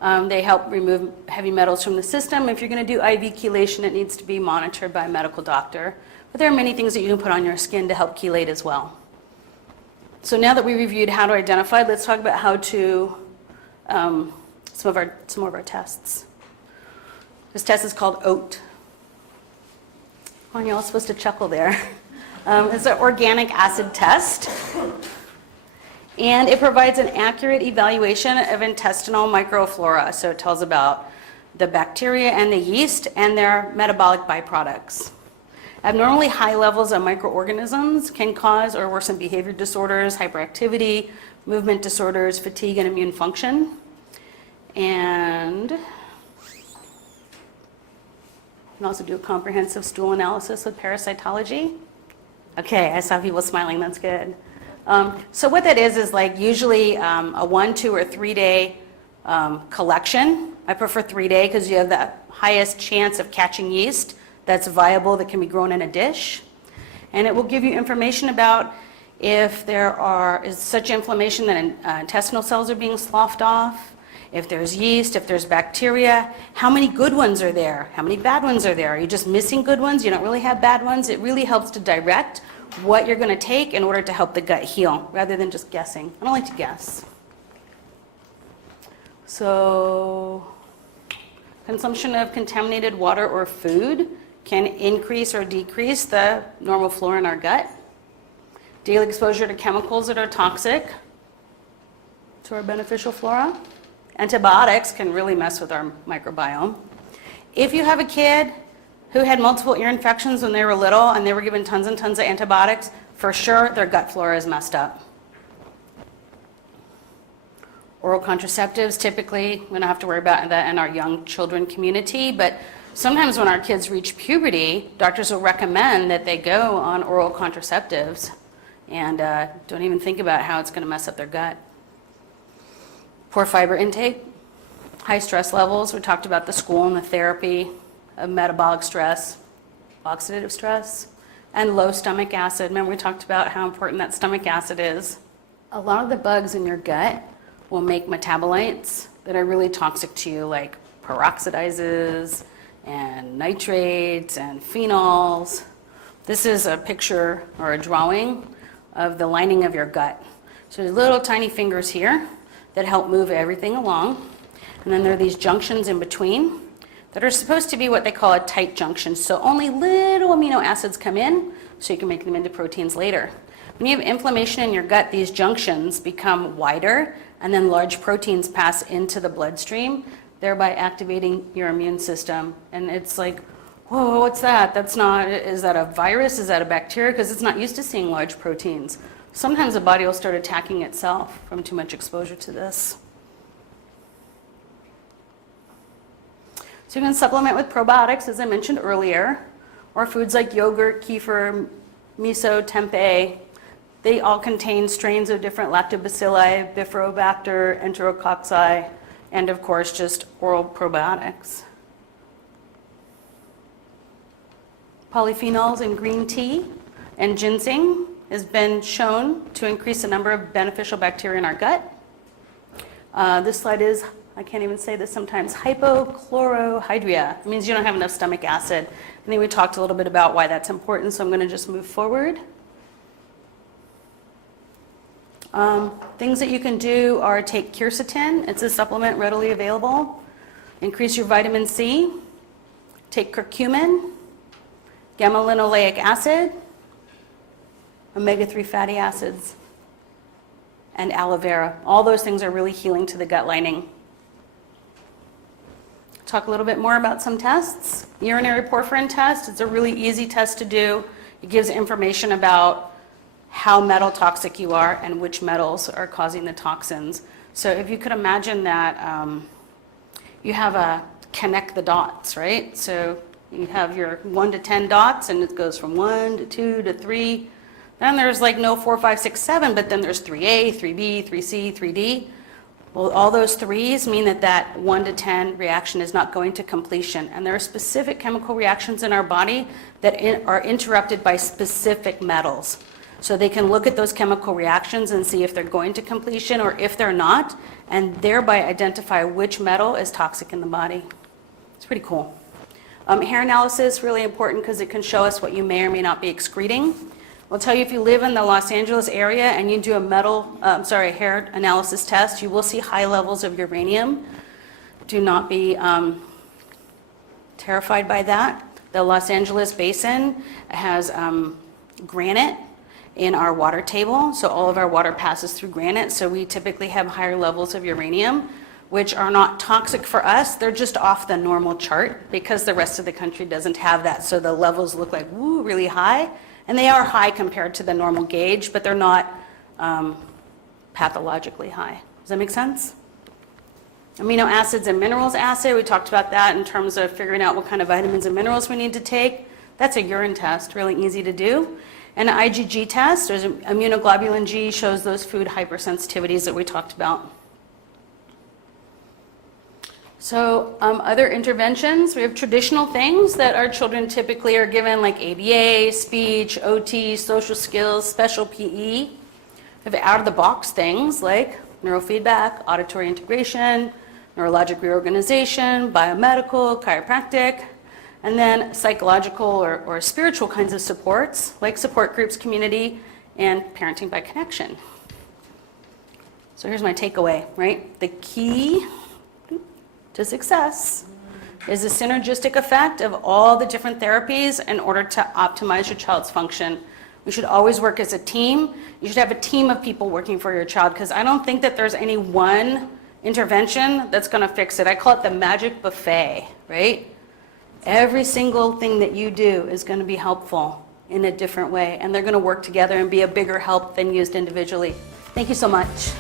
They help remove heavy metals from the system. If you're going to do IV chelation, it needs to be monitored by a medical doctor. But there are many things that you can put on your skin to help chelate as well. So now that we reviewed how to identify, let's talk about how to, some of our tests. This test is called OAT. Well, you're all supposed to chuckle there. It's an organic acid test. And it provides an accurate evaluation of intestinal microflora. So it tells about the bacteria and the yeast and their metabolic byproducts. Abnormally high levels of microorganisms can cause or worsen behavior disorders, hyperactivity, movement disorders, fatigue, and immune function. And you can also do a comprehensive stool analysis with parasitology. Okay, I saw people smiling, that's good. So what that is like usually a 1, 2, or 3 day collection. I prefer 3 day because you have the highest chance of catching yeast that's viable, that can be grown in a dish. And it will give you information about if there is such inflammation that intestinal cells are being sloughed off, if there's yeast, if there's bacteria, how many good ones are there, how many bad ones are there. Are you just missing good ones? You don't really have bad ones. It really helps to direct what you're going to take in order to help the gut heal, rather than just guessing. I don't like to guess. So, consumption of contaminated water or food can increase or decrease the normal flora in our gut. Daily exposure to chemicals that are toxic to our beneficial flora. Antibiotics can really mess with our microbiome. If you have a kid who had multiple ear infections when they were little and they were given tons and tons of antibiotics, for sure their gut flora is messed up. Oral contraceptives, typically, we don't have to worry about that in our young children community, but sometimes when our kids reach puberty, doctors will recommend that they go on oral contraceptives. and don't even think about how it's going to mess up their gut. Poor fiber intake, high stress levels. We talked about the school and the therapy of metabolic stress, oxidative stress, and low stomach acid. Remember we talked about how important that stomach acid is. A lot of the bugs in your gut will make metabolites that are really toxic to you, like peroxidizes and nitrates and phenols. This is a picture or a drawing of the lining of your gut. So there's little tiny fingers here that help move everything along. And then there are these junctions in between that are supposed to be what they call a tight junction. So only little amino acids come in, so you can make them into proteins later. When you have inflammation in your gut, these junctions become wider, and then large proteins pass into the bloodstream, thereby activating your immune system. And it's like, whoa, what's that? Is that a virus? Is that a bacteria? Because it's not used to seeing large proteins. Sometimes the body will start attacking itself from too much exposure to this. So you can supplement with probiotics, as I mentioned earlier, or foods like yogurt, kefir, miso, tempeh. They all contain strains of different lactobacilli, bifidobacter, enterococci, and of course just oral probiotics. Polyphenols in green tea and ginseng has been shown to increase the number of beneficial bacteria in our gut. This slide is, I can't even say this sometimes, hypochlorhydria. It means you don't have enough stomach acid. I think we talked a little bit about why that's important, so I'm going to just move forward. Things that you can do are take quercetin. It's a supplement readily available. Increase your vitamin C. Take curcumin, gamma-linoleic acid, omega-3 fatty acids, and aloe vera. All those things are really healing to the gut lining. Talk a little bit more about some tests. Urinary porphyrin test, it's a really easy test to do. It gives information about how metal toxic you are and which metals are causing the toxins. So if you could imagine that you have a connect the dots, right? So you have your 1 to 10 dots, and it goes from 1 to 2 to 3. Then there's like no 4, 5, 6, 7, but then there's 3A, 3B, 3C, 3D. Well, all those threes mean that 1 to 10 reaction is not going to completion. And there are specific chemical reactions in our body that are interrupted by specific metals. So they can look at those chemical reactions and see if they're going to completion or if they're not, and thereby identify which metal is toxic in the body. It's pretty cool. Hair analysis, really important because it can show us what you may or may not be excreting. I'll tell you, if you live in the Los Angeles area and you do a hair analysis test, you will see high levels of uranium. Do not be terrified by that. The Los Angeles basin has granite in our water table, so all of our water passes through granite, so we typically have higher levels of uranium, which are not toxic for us. They're just off the normal chart because the rest of the country doesn't have that, so the levels look like, woo, really high. And they are high compared to the normal gauge, but they're not pathologically high. Does that make sense? Amino acids and minerals assay, we talked about that in terms of figuring out what kind of vitamins and minerals we need to take. That's a urine test, really easy to do. And an IgG test, there's immunoglobulin G, shows those food hypersensitivities that we talked about. So other interventions, we have traditional things that our children typically are given, like ABA, speech, OT, social skills, special PE. We have out-of-the-box things like neurofeedback, auditory integration, neurologic reorganization, biomedical, chiropractic, and then psychological or spiritual kinds of supports, like support groups, community, and parenting by connection. So here's my takeaway, right? The key to success is the synergistic effect of all the different therapies in order to optimize your child's function. We should always work as a team. You should have a team of people working for your child, because I don't think that there's any one intervention that's going to fix it. I call it the magic buffet, right? Every single thing that you do is going to be helpful in a different way, and they're going to work together and be a bigger help than used individually. Thank you so much.